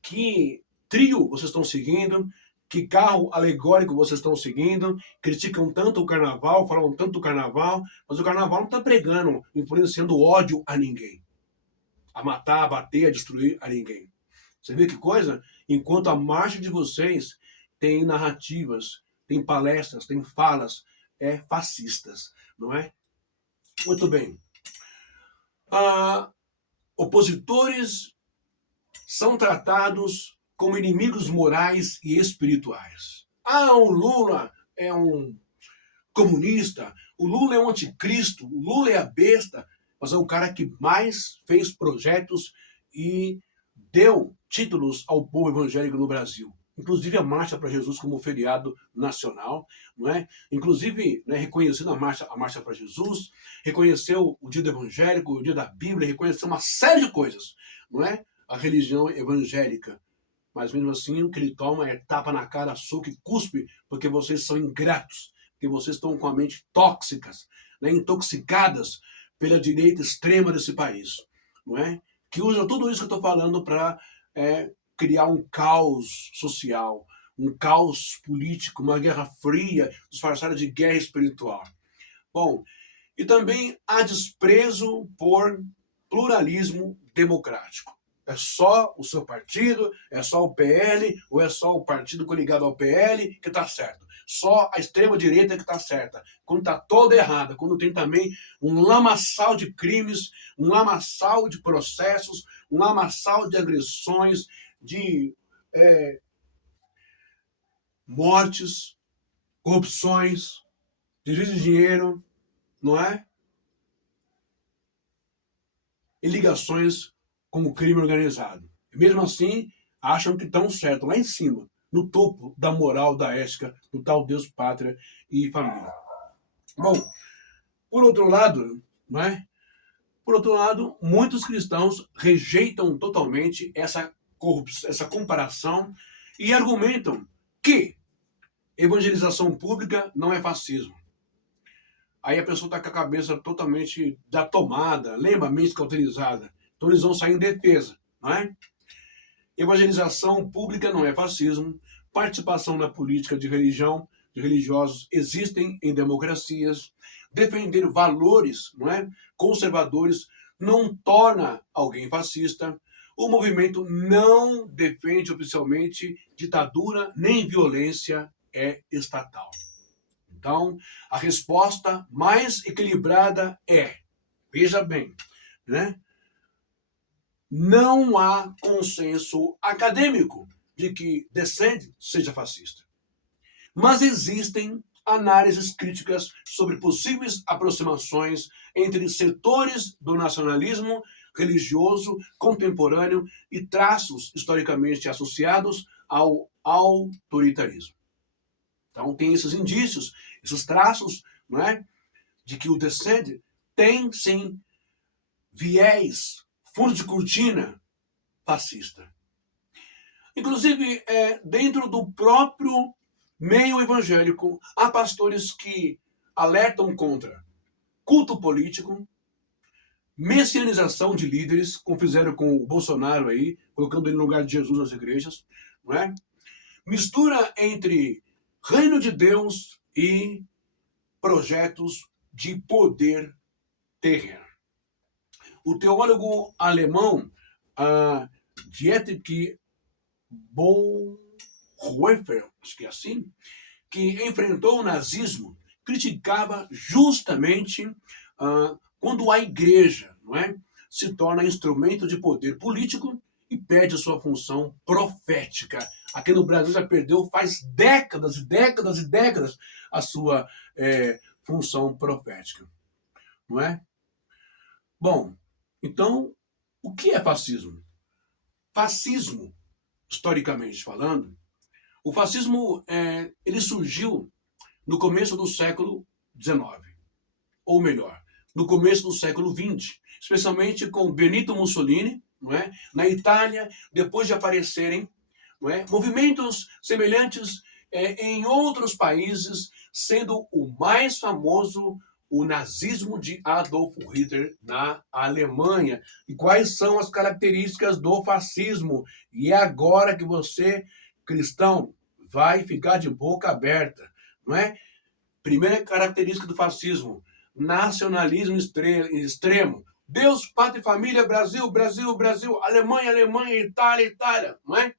que trio vocês estão seguindo, que carro alegórico vocês estão seguindo, criticam tanto o carnaval, falam tanto do carnaval, mas o carnaval não está pregando, influenciando ódio a ninguém. A matar, a bater, a destruir a ninguém. Você vê que coisa? Enquanto a marcha de vocês tem narrativas, tem palestras, tem falas fascistas, não é? Muito bem. Opositores são tratados como inimigos morais e espirituais. O Lula é um comunista, o Lula é um anticristo, o Lula é a besta, mas é o cara que mais fez projetos e deu títulos ao povo evangélico no Brasil. Inclusive a Marcha para Jesus como feriado nacional, não é? Inclusive, né, reconhecendo a Marcha para Jesus, reconheceu o dia do evangélico, o dia da Bíblia, reconheceu uma série de coisas, não é? A religião evangélica. Mas mesmo assim, o que ele toma é tapa na cara, soco e cuspe, porque vocês são ingratos, porque vocês estão com a mente tóxicas, né, intoxicadas pela direita extrema desse país, não é? Que usa tudo isso que eu estou falando para criar um caos social, um caos político, uma guerra fria, disfarçada de guerra espiritual. Bom, e também há desprezo por pluralismo democrático. É só o seu partido, é só o PL, ou é só o partido coligado ao PL que está certo. Só a extrema-direita que está certa. Quando está toda errada, quando tem também um lamaçal de crimes, um lamaçal de processos, um lamaçal de agressões, de mortes, corrupções, desvio de dinheiro, não é? E ligações com o crime organizado. E mesmo assim, acham que estão certos, lá em cima, no topo da moral, da ética, do tal Deus, pátria e família. Bom, por outro lado, não é? Por outro lado, muitos cristãos rejeitam totalmente essa comparação e argumentam que evangelização pública não é fascismo. Aí a pessoa está com a cabeça totalmente da tomada, lembra? Mente cauterizada. Então eles vão sair em defesa, não é? Evangelização pública não é fascismo. Participação na política de religião, de religiosos, existem em democracias. Defender valores, não é, conservadores não torna alguém fascista. O movimento não defende oficialmente ditadura nem violência estatal. Então, a resposta mais equilibrada veja bem, né? não há consenso acadêmico de que Descende seja fascista. Mas existem análises críticas sobre possíveis aproximações entre setores do nacionalismo religioso contemporâneo e traços historicamente associados ao autoritarismo. Então tem esses indícios, esses traços, não é, de que o Descende tem sim viés, fundo de cortina fascista. Inclusive, dentro do próprio meio evangélico, há pastores que alertam contra culto político, messianização de líderes, como fizeram com o Bolsonaro aí, colocando ele no lugar de Jesus nas igrejas, não é? Mistura entre reino de Deus e projetos de poder terreno. O teólogo alemão Dietrich Bonhoeffer, acho que é assim, que enfrentou o nazismo, criticava justamente quando a igreja, não é, se torna instrumento de poder político e perde sua função profética. Aqui no Brasil já perdeu faz décadas e décadas e décadas a sua função profética, não é? Bom, então, o que é fascismo? Fascismo, historicamente falando, o fascismo ele surgiu no começo do século XIX, ou melhor, no começo do século XX, especialmente com Benito Mussolini, não é? Na Itália, depois de aparecerem, não é, movimentos semelhantes em outros países, sendo o mais famoso o nazismo de Adolf Hitler na Alemanha. E quais são as características do fascismo? E é agora que você, cristão, vai ficar de boca aberta, não é? Primeira característica do fascismo: nacionalismo extremo. Deus, pátria e família, Brasil, Brasil, Brasil, Alemanha, Alemanha, Itália, Itália, não é?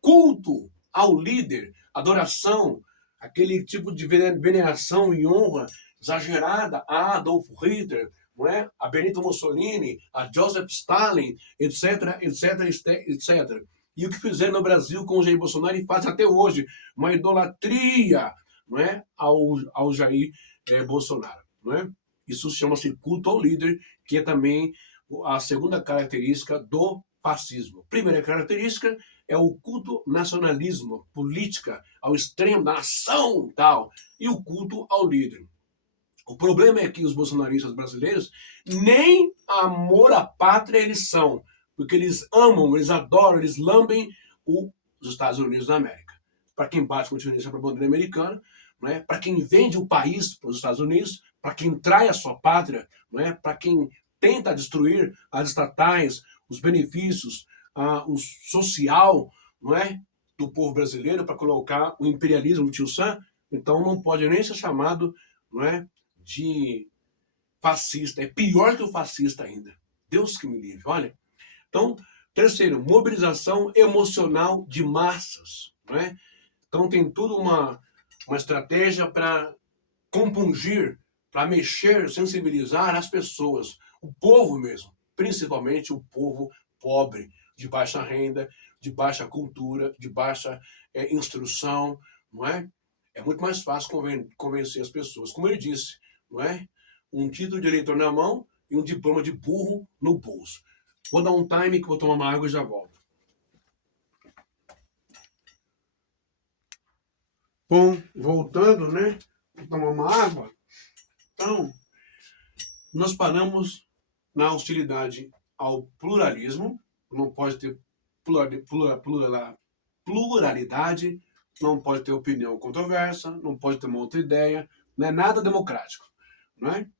Culto ao líder, adoração, aquele tipo de veneração e honra exagerada a Adolf Hitler, não é? A Benito Mussolini, a Joseph Stalin, etc, etc, etc. E o que fizeram no Brasil com o Jair Bolsonaro e fazem até hoje, uma idolatria, não é, ao Jair Bolsonaro, não é? Isso chama-se culto ao líder, que é também a segunda característica do fascismo. Primeira característica é o culto nacionalismo, política, ao extremo da nação, tal, e o culto ao líder. O problema é que os bolsonaristas brasileiros nem amor à pátria eles são, porque eles amam, eles adoram, eles lambem os Estados Unidos da América. Para quem bate continuamente para a bandeira americana, não é? Para quem vende o país para os Estados Unidos, para quem trai a sua pátria, não é? Para quem tenta destruir as estatais, os benefícios, o social, não é? Do povo brasileiro para colocar o imperialismo do tio Sam, então não pode nem ser chamado, não é, de fascista. É pior que o fascista ainda. Deus que me livre, olha. Então, terceiro, mobilização emocional de massas, não é? Então tem tudo uma estratégia para compungir, para mexer, sensibilizar as pessoas, o povo mesmo, principalmente o povo pobre, de baixa renda, de baixa cultura, de baixa instrução, não é? É muito mais fácil convencer as pessoas. Como ele disse, não é? Um título de eleitor na mão e um diploma de burro no bolso. Vou dar um time que vou tomar uma água e já volto. Bom, voltando, né? Vou tomar uma água. Então, nós paramos na hostilidade ao pluralismo. Não pode ter pluralidade, não pode ter opinião controversa, não pode ter uma outra ideia, não é nada democrático, não é?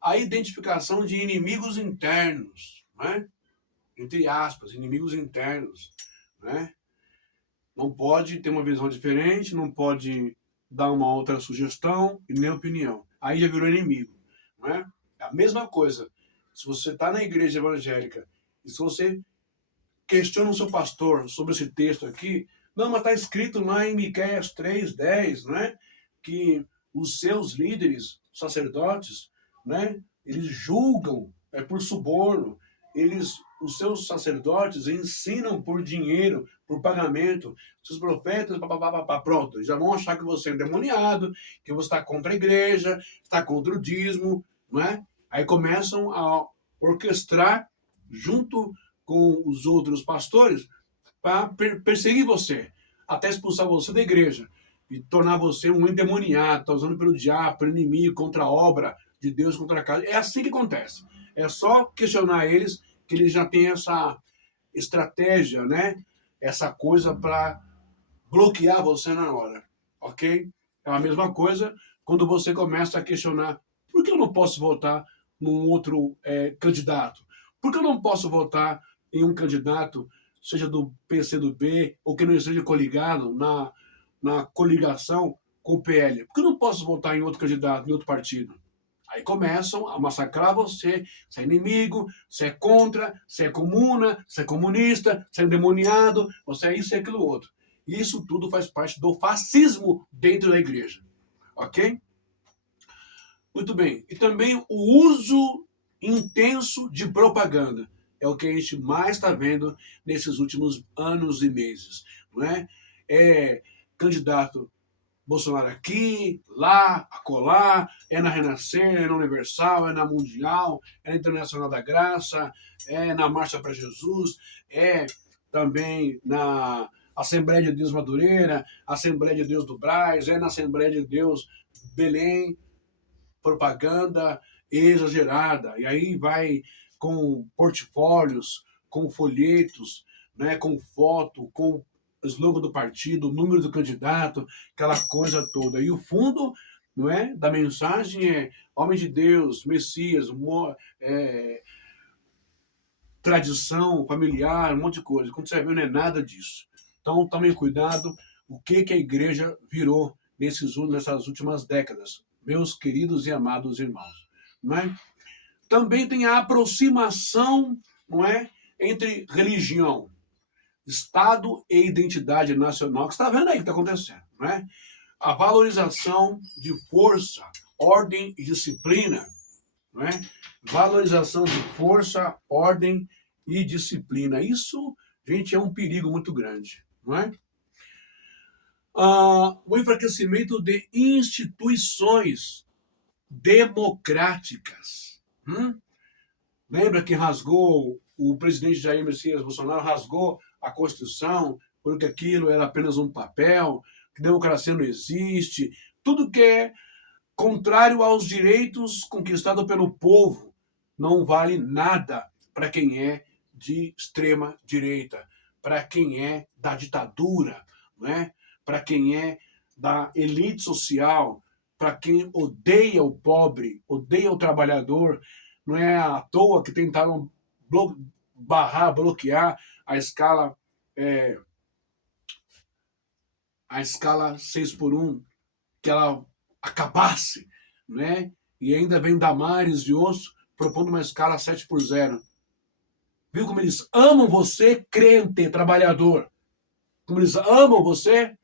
A identificação de inimigos internos, não é? Entre aspas, inimigos internos, não é? Não pode ter uma visão diferente, não pode dar uma outra sugestão e nem opinião. Aí já virou inimigo, não é? É a mesma coisa. Se você está na igreja evangélica e se você questiona o seu pastor sobre esse texto aqui, não, mas está escrito lá em Miqueias 3:10, né, que os seus líderes, sacerdotes, né, eles julgam por suborno, eles os seus sacerdotes ensinam por dinheiro, por pagamento, seus profetas, pronto, já vão achar que você é endemoniado, que você está contra a igreja, está contra o dízimo, não é? Aí começam a orquestrar junto com os outros pastores para perseguir você, até expulsar você da igreja e tornar você um endemoniado, tá usando pelo diabo, pelo inimigo, contra a obra de Deus, contra a casa. É assim que acontece. É só questionar eles que eles já têm essa estratégia, né? Essa coisa para bloquear você na hora, ok? É a mesma coisa quando você começa a questionar: por que eu não posso votar num outro candidato? Por que eu não posso votar em um candidato, seja do PCdoB ou que não esteja coligado na coligação com o PL? Por que eu não posso votar em outro candidato, em outro partido? Aí começam a massacrar você, você é inimigo, você é contra, você é comuna, você é comunista, você é endemoniado, você é isso e aquilo outro. Isso tudo faz parte do fascismo dentro da igreja, ok? Muito bem. E também o uso intenso de propaganda. É o que a gente mais está vendo nesses últimos anos e meses, não é? É candidato Bolsonaro aqui, lá, acolá, é na Renascer, é na Universal, é na Mundial, é na Internacional da Graça, é na Marcha para Jesus, é também na Assembleia de Deus Madureira, Assembleia de Deus do Brás, é na Assembleia de Deus Belém, propaganda exagerada. E aí vai com portfólios, com folhetos, né, com foto, com slogan do partido, o número do candidato, aquela coisa toda. E o fundo, não é, da mensagem é homem de Deus, Messias, tradição familiar, um monte de coisa. Quando você vê, não é nada disso. Então, tomem cuidado o que a igreja virou nessas últimas décadas, meus queridos e amados irmãos. Não é? Também tem a aproximação, não é, entre religião, Estado e identidade nacional, que você está vendo aí que está acontecendo. Não é? A valorização de força, ordem e disciplina. Não é? Valorização de força, ordem e disciplina. Isso, gente, é um perigo muito grande. Não é? O enfraquecimento de instituições democráticas. Lembra que rasgou, o presidente Jair Messias Bolsonaro rasgou a Constituição, porque aquilo era apenas um papel, que democracia não existe, tudo que é contrário aos direitos conquistados pelo povo não vale nada para quem é de extrema direita, para quem é da ditadura, não é? Para quem é da elite social, para quem odeia o pobre, odeia o trabalhador. Não é à toa que tentaram bloquear a escala 6x1, que ela acabasse, né? E ainda vem Damares de Osso propondo uma escala 7x0. Viu como eles amam você, crente, trabalhador? Como eles amam você?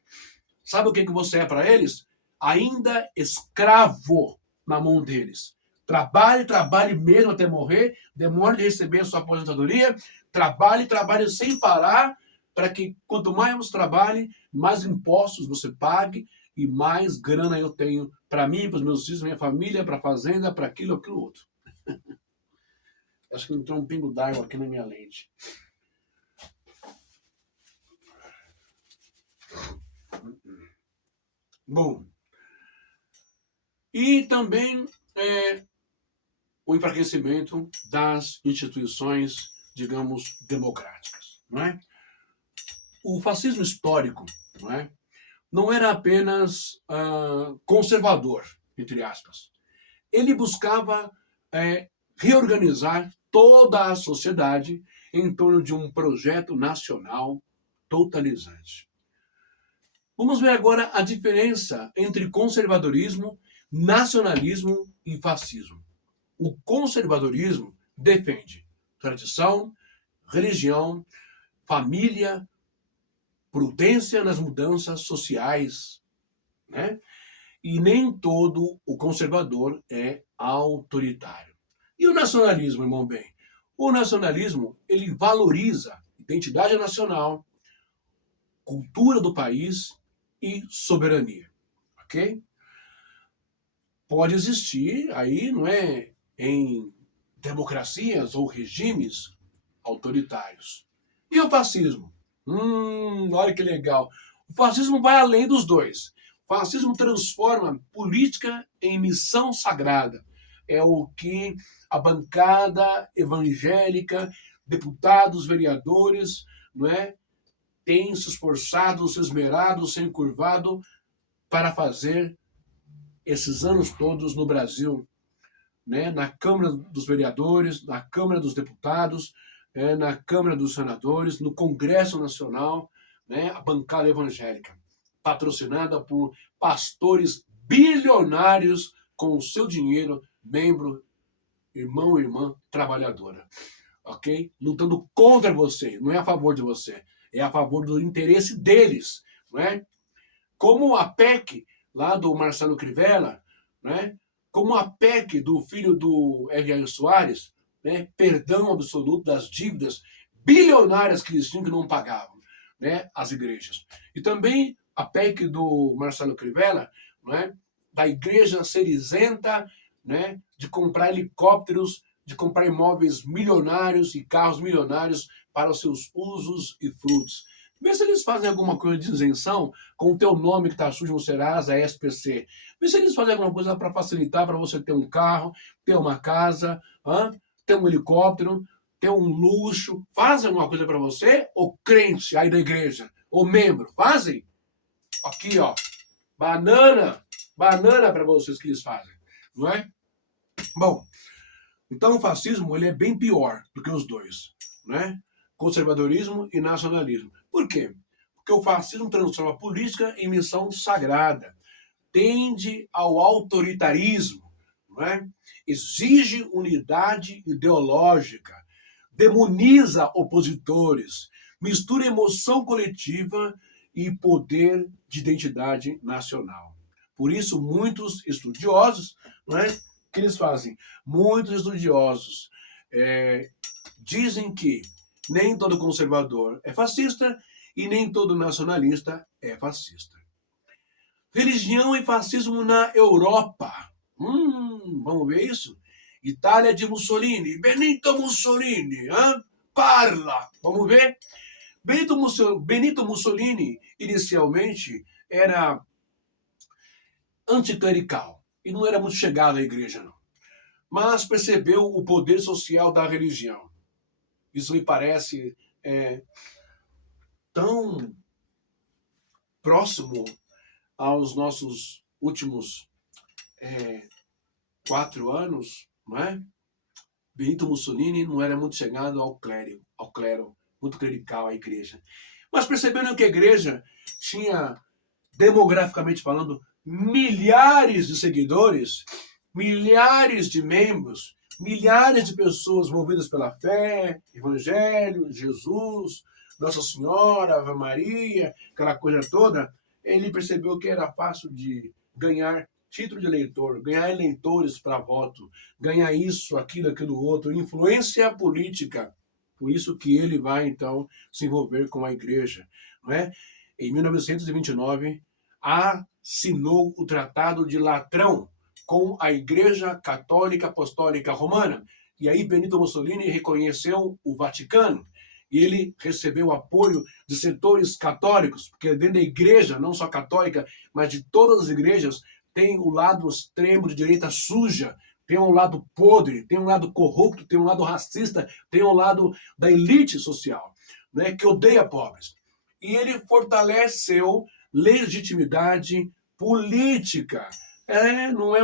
Sabe o que você é para eles? Ainda escravo na mão deles. Trabalhe, trabalhe mesmo até morrer, demore de receber a sua aposentadoria, trabalhe, trabalhe sem parar, para que quanto mais você trabalhe, mais impostos você pague e mais grana eu tenho para mim, para os meus filhos, minha família, para a fazenda, para aquilo outro. Acho que entrou um pingo d'água aqui na minha lente. Bom, e também o enfraquecimento das instituições, digamos, democráticas. Não é? O fascismo histórico, não era apenas conservador, entre aspas. Ele buscava reorganizar toda a sociedade em torno de um projeto nacional totalizante. Vamos ver agora a diferença entre conservadorismo, nacionalismo e fascismo. O conservadorismo defende tradição, religião, família, prudência nas mudanças sociais, né? E nem todo o conservador é autoritário. E o nacionalismo, irmão bem? O nacionalismo, ele valoriza a identidade nacional, cultura do país e soberania, ok? Pode existir aí, não é, em democracias ou regimes autoritários. E o fascismo? Olha que legal. O fascismo vai além dos dois. O fascismo transforma política em missão sagrada. É o que a bancada evangélica, deputados, vereadores, não é, tem se esforçado, se esmerado, se encurvado para fazer esses anos todos no Brasil, né, na Câmara dos Vereadores, na Câmara dos Deputados, na Câmara dos Senadores, no Congresso Nacional, né, a bancada evangélica, patrocinada por pastores bilionários com o seu dinheiro, membro, irmão, irmã, trabalhadora, ok? Lutando contra você, não é a favor de você, é a favor do interesse deles, não é? Como a PEC lá do Marcelo Crivella, né? Como a PEC do filho do R.R. Soares, né? Perdão absoluto das dívidas bilionárias que eles tinham que não pagavam, né? As igrejas. E também a PEC do Marcelo Crivella, né? Da igreja ser isenta, né? De comprar helicópteros, de comprar imóveis milionários e carros milionários para os seus usos e frutos. Vê se eles fazem alguma coisa de isenção com o teu nome que está sujo no Serasa, SPC. Vê se eles fazem alguma coisa para facilitar para você ter um carro, ter uma casa, ter um helicóptero, ter um luxo. Fazem alguma coisa para você? Ou crente aí da igreja? Ou membro? Fazem? Aqui, ó. Banana. Banana para vocês que eles fazem. Não é? Bom, então o fascismo ele é bem pior do que os dois. Né? Conservadorismo e nacionalismo. Por quê? Porque o fascismo transforma a política em missão sagrada, tende ao autoritarismo, não é? Exige unidade ideológica, demoniza opositores, mistura emoção coletiva e poder de identidade nacional. Por isso, muitos estudiosos, não é? Que eles fazem? Muitos estudiosos dizem que nem todo conservador é fascista e nem todo nacionalista é fascista. Religião e fascismo na Europa. Vamos ver isso? Itália de Mussolini. Benito Mussolini. Parla. Vamos ver? Benito Mussolini, inicialmente, era anticlerical. E não era muito chegado à igreja, não. Mas percebeu o poder social da religião. Isso me parece tão próximo aos nossos últimos 4 anos, não é? Benito Mussolini não era muito chegado ao clero, muito clerical à igreja. Mas percebendo que a igreja tinha, demograficamente falando, milhares de seguidores, milhares de membros, milhares de pessoas movidas pela fé, Evangelho, Jesus, Nossa Senhora, Ave Maria, aquela coisa toda, ele percebeu que era fácil de ganhar título de eleitor, ganhar eleitores para voto, ganhar isso, aquilo outro, influência política. Por isso que ele vai, então, se envolver com a igreja. Não é? Em 1929, assinou o Tratado de Latrão com a Igreja Católica Apostólica Romana. E aí Benito Mussolini reconheceu o Vaticano. E ele recebeu apoio de setores católicos, porque dentro da igreja, não só católica, mas de todas as igrejas, tem o lado extremo de direita suja, tem um lado podre, tem um lado corrupto, tem um lado racista, tem um lado da elite social, né, que odeia pobres. E ele fortaleceu legitimidade política. Não é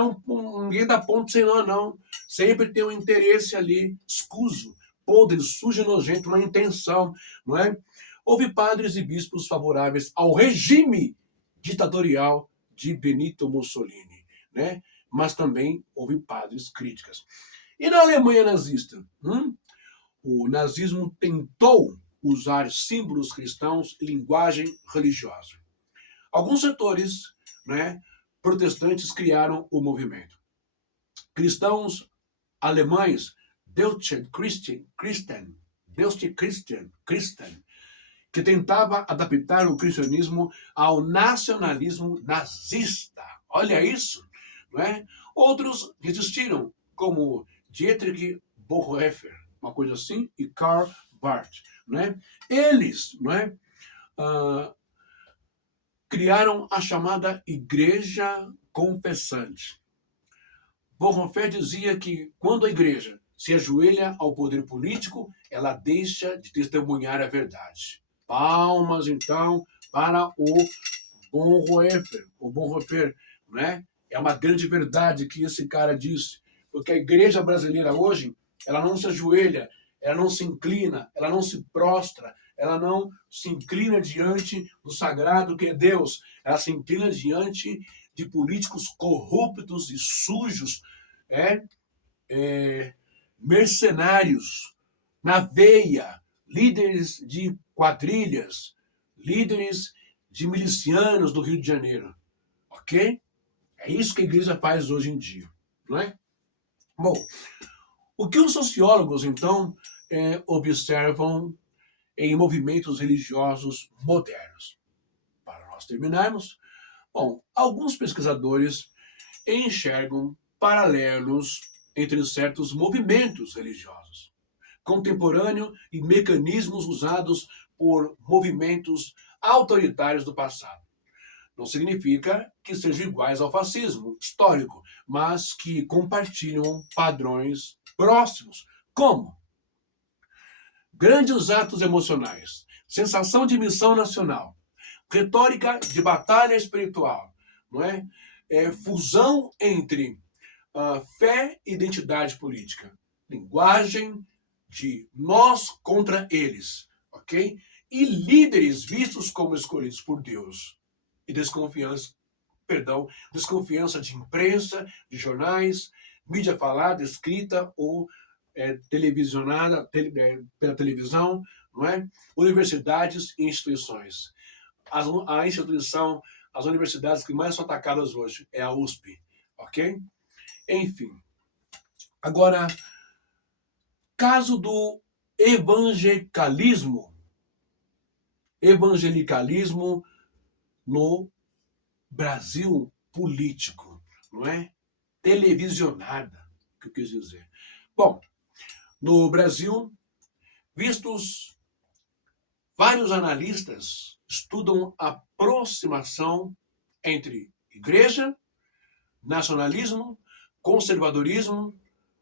ninguém dá ponto sem nó, não. Sempre tem um interesse ali, escuso, podre, sujo e nojento, uma intenção, não é? Houve padres e bispos favoráveis ao regime ditatorial de Benito Mussolini, né? Mas também houve padres críticas. E na Alemanha nazista? O nazismo tentou usar símbolos cristãos e linguagem religiosa. Alguns setores, né, protestantes criaram o movimento. Cristãos alemães Deutsche Christen, que tentava adaptar o cristianismo ao nacionalismo nazista. Olha isso, não é? Outros resistiram, como Dietrich Bonhoeffer, uma coisa assim, e Karl Barth, não é? Eles, não é? Criaram a chamada Igreja Confessante. Bonhoeffer dizia que quando a igreja se ajoelha ao poder político, ela deixa de testemunhar a verdade. Palmas, então, para o Bonhoeffer. O Bonhoeffer, né? É uma grande verdade que esse cara disse, porque a igreja brasileira hoje, ela não se ajoelha, ela não se inclina, ela não se prostra, ela não se inclina diante do sagrado que é Deus, ela se inclina diante de políticos corruptos e sujos, mercenários, na veia, líderes de quadrilhas, líderes de milicianos do Rio de Janeiro. Ok? É isso que a igreja faz hoje em dia. Não é? Bom, o que os sociólogos, então, observam em movimentos religiosos modernos? Para nós terminarmos, bom, alguns pesquisadores enxergam paralelos entre certos movimentos religiosos contemporâneos e mecanismos usados por movimentos autoritários do passado. Não significa que sejam iguais ao fascismo histórico, mas que compartilham padrões próximos, como grandes atos emocionais, sensação de missão nacional, retórica de batalha espiritual, não é? Fusão entre fé e identidade política, linguagem de nós contra eles, ok? E líderes vistos como escolhidos por Deus. E desconfiança de imprensa, de jornais, mídia falada, escrita ou televisionada pela televisão, não é? Universidades e instituições. As universidades que mais são atacadas hoje é a USP, ok? Enfim. Agora, caso do evangelicalismo no Brasil político, não é? Televisionada, que eu quis dizer. Bom, no Brasil, vários analistas estudam a aproximação entre igreja, nacionalismo, conservadorismo,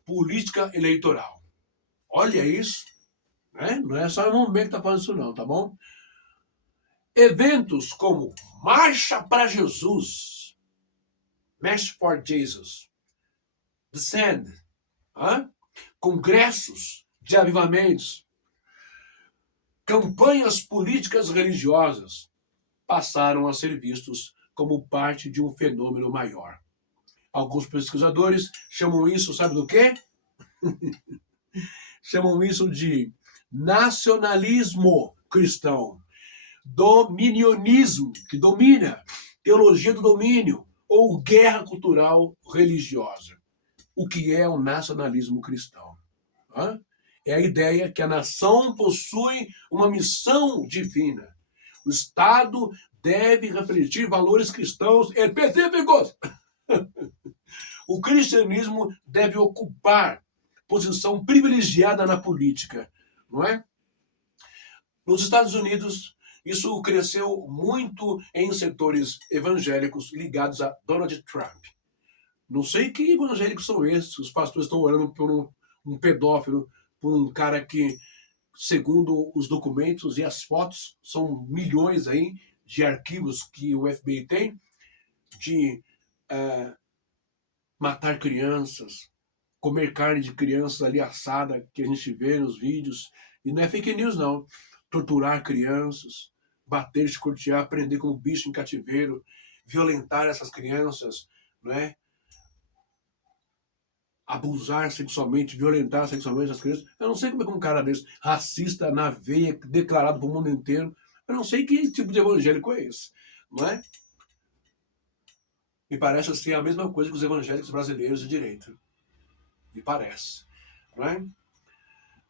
política eleitoral. Olha isso, né? Não é só o momento que está falando isso não, tá bom? Eventos como Marcha para Jesus, March for Jesus, Descend, congressos de avivamentos, campanhas políticas religiosas passaram a ser vistos como parte de um fenômeno maior. Alguns pesquisadores chamam isso, sabe do quê? Chamam isso de nacionalismo cristão, dominionismo, que domina, teologia do domínio, ou guerra cultural religiosa. O que é o nacionalismo cristão? É a ideia que a nação possui uma missão divina. O Estado deve refletir valores cristãos específicos. O cristianismo deve ocupar posição privilegiada na política, não é? Nos Estados Unidos, isso cresceu muito em setores evangélicos ligados a Donald Trump. Não sei que evangélicos são esses, os pastores estão orando por um pedófilo, por um cara que, segundo os documentos e as fotos, são milhões aí de arquivos que o FBI tem, de matar crianças, comer carne de crianças ali assada, que a gente vê nos vídeos. E não é fake news, não. Torturar crianças, bater, escortear, prender como bicho em cativeiro, violentar essas crianças, não é? Abusar sexualmente, violentar sexualmente as crianças. Eu não sei como é que um cara desse, racista na veia, declarado para o mundo inteiro, eu não sei que tipo de evangélico é esse, não é? Me parece assim a mesma coisa que os evangélicos brasileiros de direita. Me parece, não é?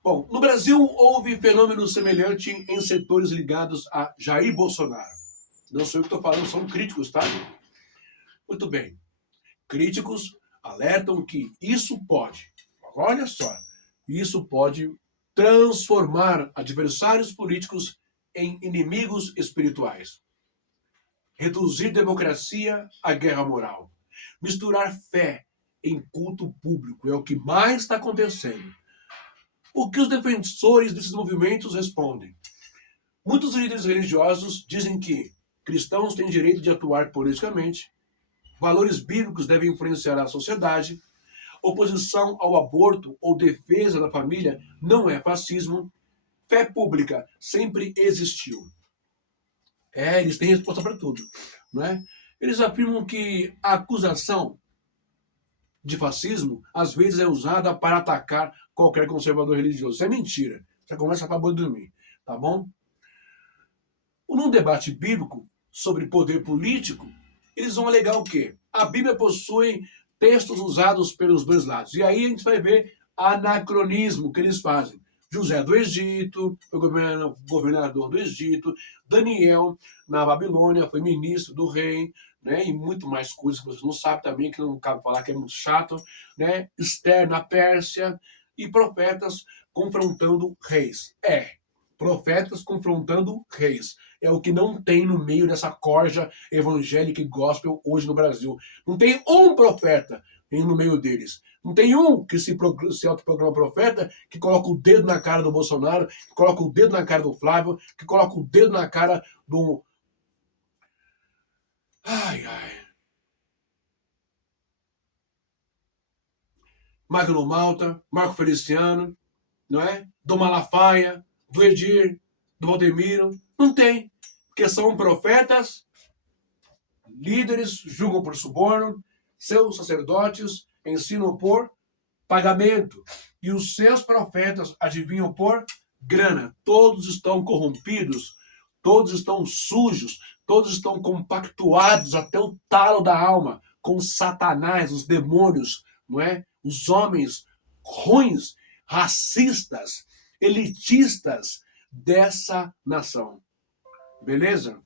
Bom, no Brasil houve fenômeno semelhante em setores ligados a Jair Bolsonaro. Não sou eu que estou falando, são críticos, tá? Muito bem. Críticos alertam que isso pode, olha só, isso pode transformar adversários políticos em inimigos espirituais. Reduzir democracia à guerra moral. Misturar fé em culto público é o que mais está acontecendo. O que os defensores desses movimentos respondem? Muitos líderes religiosos dizem que cristãos têm direito de atuar politicamente, valores bíblicos devem influenciar a sociedade, oposição ao aborto ou defesa da família não é fascismo, fé pública sempre existiu. Eles têm resposta para tudo, não é? Eles afirmam que a acusação de fascismo às vezes é usada para atacar qualquer conservador religioso. Isso é mentira. Essa conversa acabou de dormir, tá bom? Num debate bíblico sobre poder político, eles vão alegar o quê? A Bíblia possui textos usados pelos dois lados. E aí a gente vai ver anacronismo que eles fazem. José do Egito foi governador do Egito, Daniel na Babilônia foi ministro do rei, né? E muito mais coisas que vocês não sabem também, que não cabe falar que é muito chato, né? Esther na Pérsia e profetas confrontando reis. Profetas confrontando reis. É o que não tem no meio dessa corja evangélica e gospel hoje no Brasil. Não tem um profeta no meio deles. Não tem um que se autoproclama profeta, que coloca o dedo na cara do Bolsonaro, que coloca o dedo na cara do Flávio, que coloca o dedo na cara do... Magno Malta, Marco Feliciano, não é? Do Malafaia, do Edir, do Valdemiro. Não tem. Porque são profetas, líderes, julgam por suborno, seus sacerdotes ensinam por pagamento. E os seus profetas adivinham por grana. Todos estão corrompidos, todos estão sujos, todos estão compactuados até o talo da alma com Satanás, os demônios, não é? Os homens ruins, racistas, elitistas dessa nação. Beleza?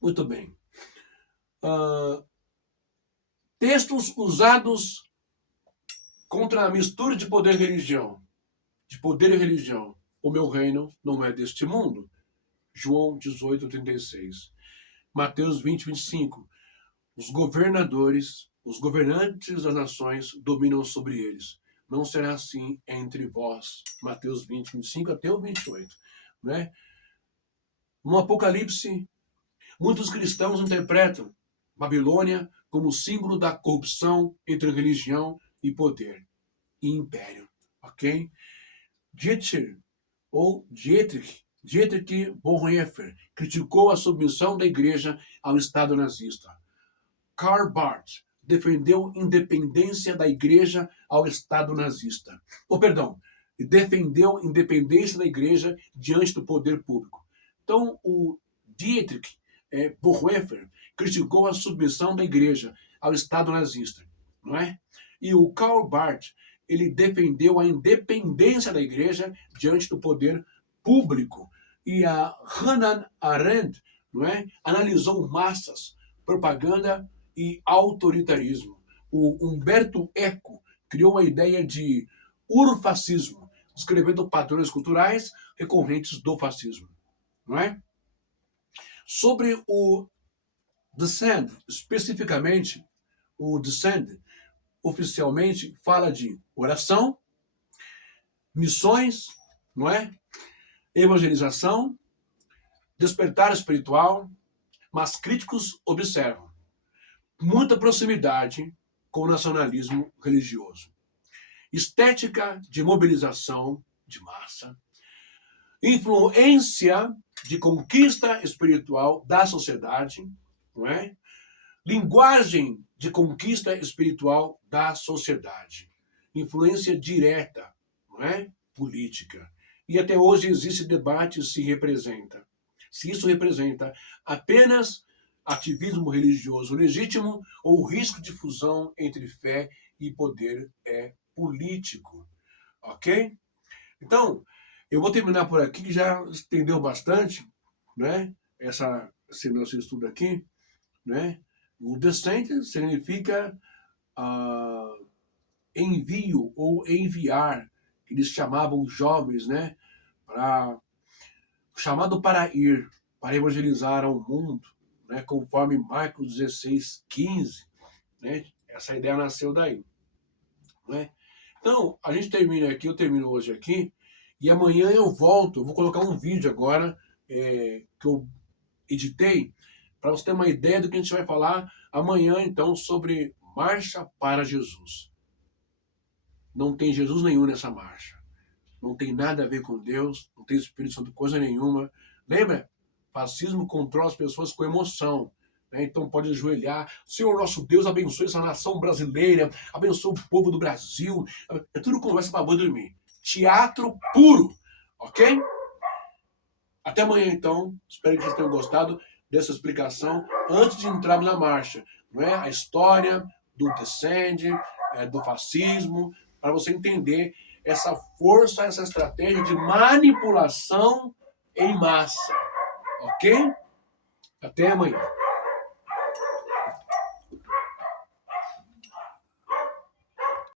Muito bem. Textos usados contra a mistura de poder e religião. De poder e religião. O meu reino não é deste mundo. João 18:36. Mateus 20:25. Os governadores, os governantes das nações dominam sobre eles. Não será assim entre vós. Mateus 20:25 até o 28. Né? No Apocalipse, muitos cristãos interpretam Babilônia como símbolo da corrupção entre religião e poder e império. Ok? Dietrich Bonhoeffer criticou a submissão da igreja ao Estado nazista. Karl Barth defendeu independência da igreja ao Estado nazista. Defendeu independência da igreja diante do poder público. Então, o Dietrich Bonhoeffer criticou a submissão da igreja ao Estado nazista, não é? E o Karl Barth, ele defendeu a independência da igreja diante do poder público. E a Hannah Arendt, não é? Analisou massas, propaganda e autoritarismo. O Umberto Eco criou a ideia de urfascismo, descrevendo padrões culturais recorrentes do fascismo, não é? Sobre o Dissent, especificamente, o Dissent oficialmente fala de oração, missões, não é? Evangelização, despertar espiritual, mas críticos observam muita proximidade com o nacionalismo religioso. Estética de mobilização de massa, influência de conquista espiritual da sociedade, não é? Linguagem de conquista espiritual da sociedade, influência direta, não é? Política. E até hoje existe debate se isso representa apenas ativismo religioso legítimo ou risco de fusão entre fé e poder é político, ok? Então, eu vou terminar por aqui, que já estendeu bastante, né? Esse nosso estudo aqui, né? O descende significa envio ou enviar, que eles chamavam os jovens, né? Chamado para ir, para evangelizar ao mundo, né? Conforme Marcos 16:15, né? Essa ideia nasceu daí, né? Então, a gente termina aqui, eu termino hoje aqui, e amanhã eu volto, eu vou colocar um vídeo agora que eu editei, para você ter uma ideia do que a gente vai falar amanhã, então, sobre Marcha para Jesus. Não tem Jesus nenhum nessa marcha. Não tem nada a ver com Deus, não tem Espírito Santo coisa nenhuma. Lembra? Fascismo controla as pessoas com emoção. Né? Então pode ajoelhar. Senhor nosso Deus, abençoe essa nação brasileira, abençoe o povo do Brasil. É tudo conversa para boi dormir. Teatro puro. Ok? Até amanhã, então. Espero que vocês tenham gostado dessa explicação antes de entrarmos na marcha. Não é? A história do descende, do fascismo, para você entender essa força, essa estratégia de manipulação em massa. Ok? Até amanhã.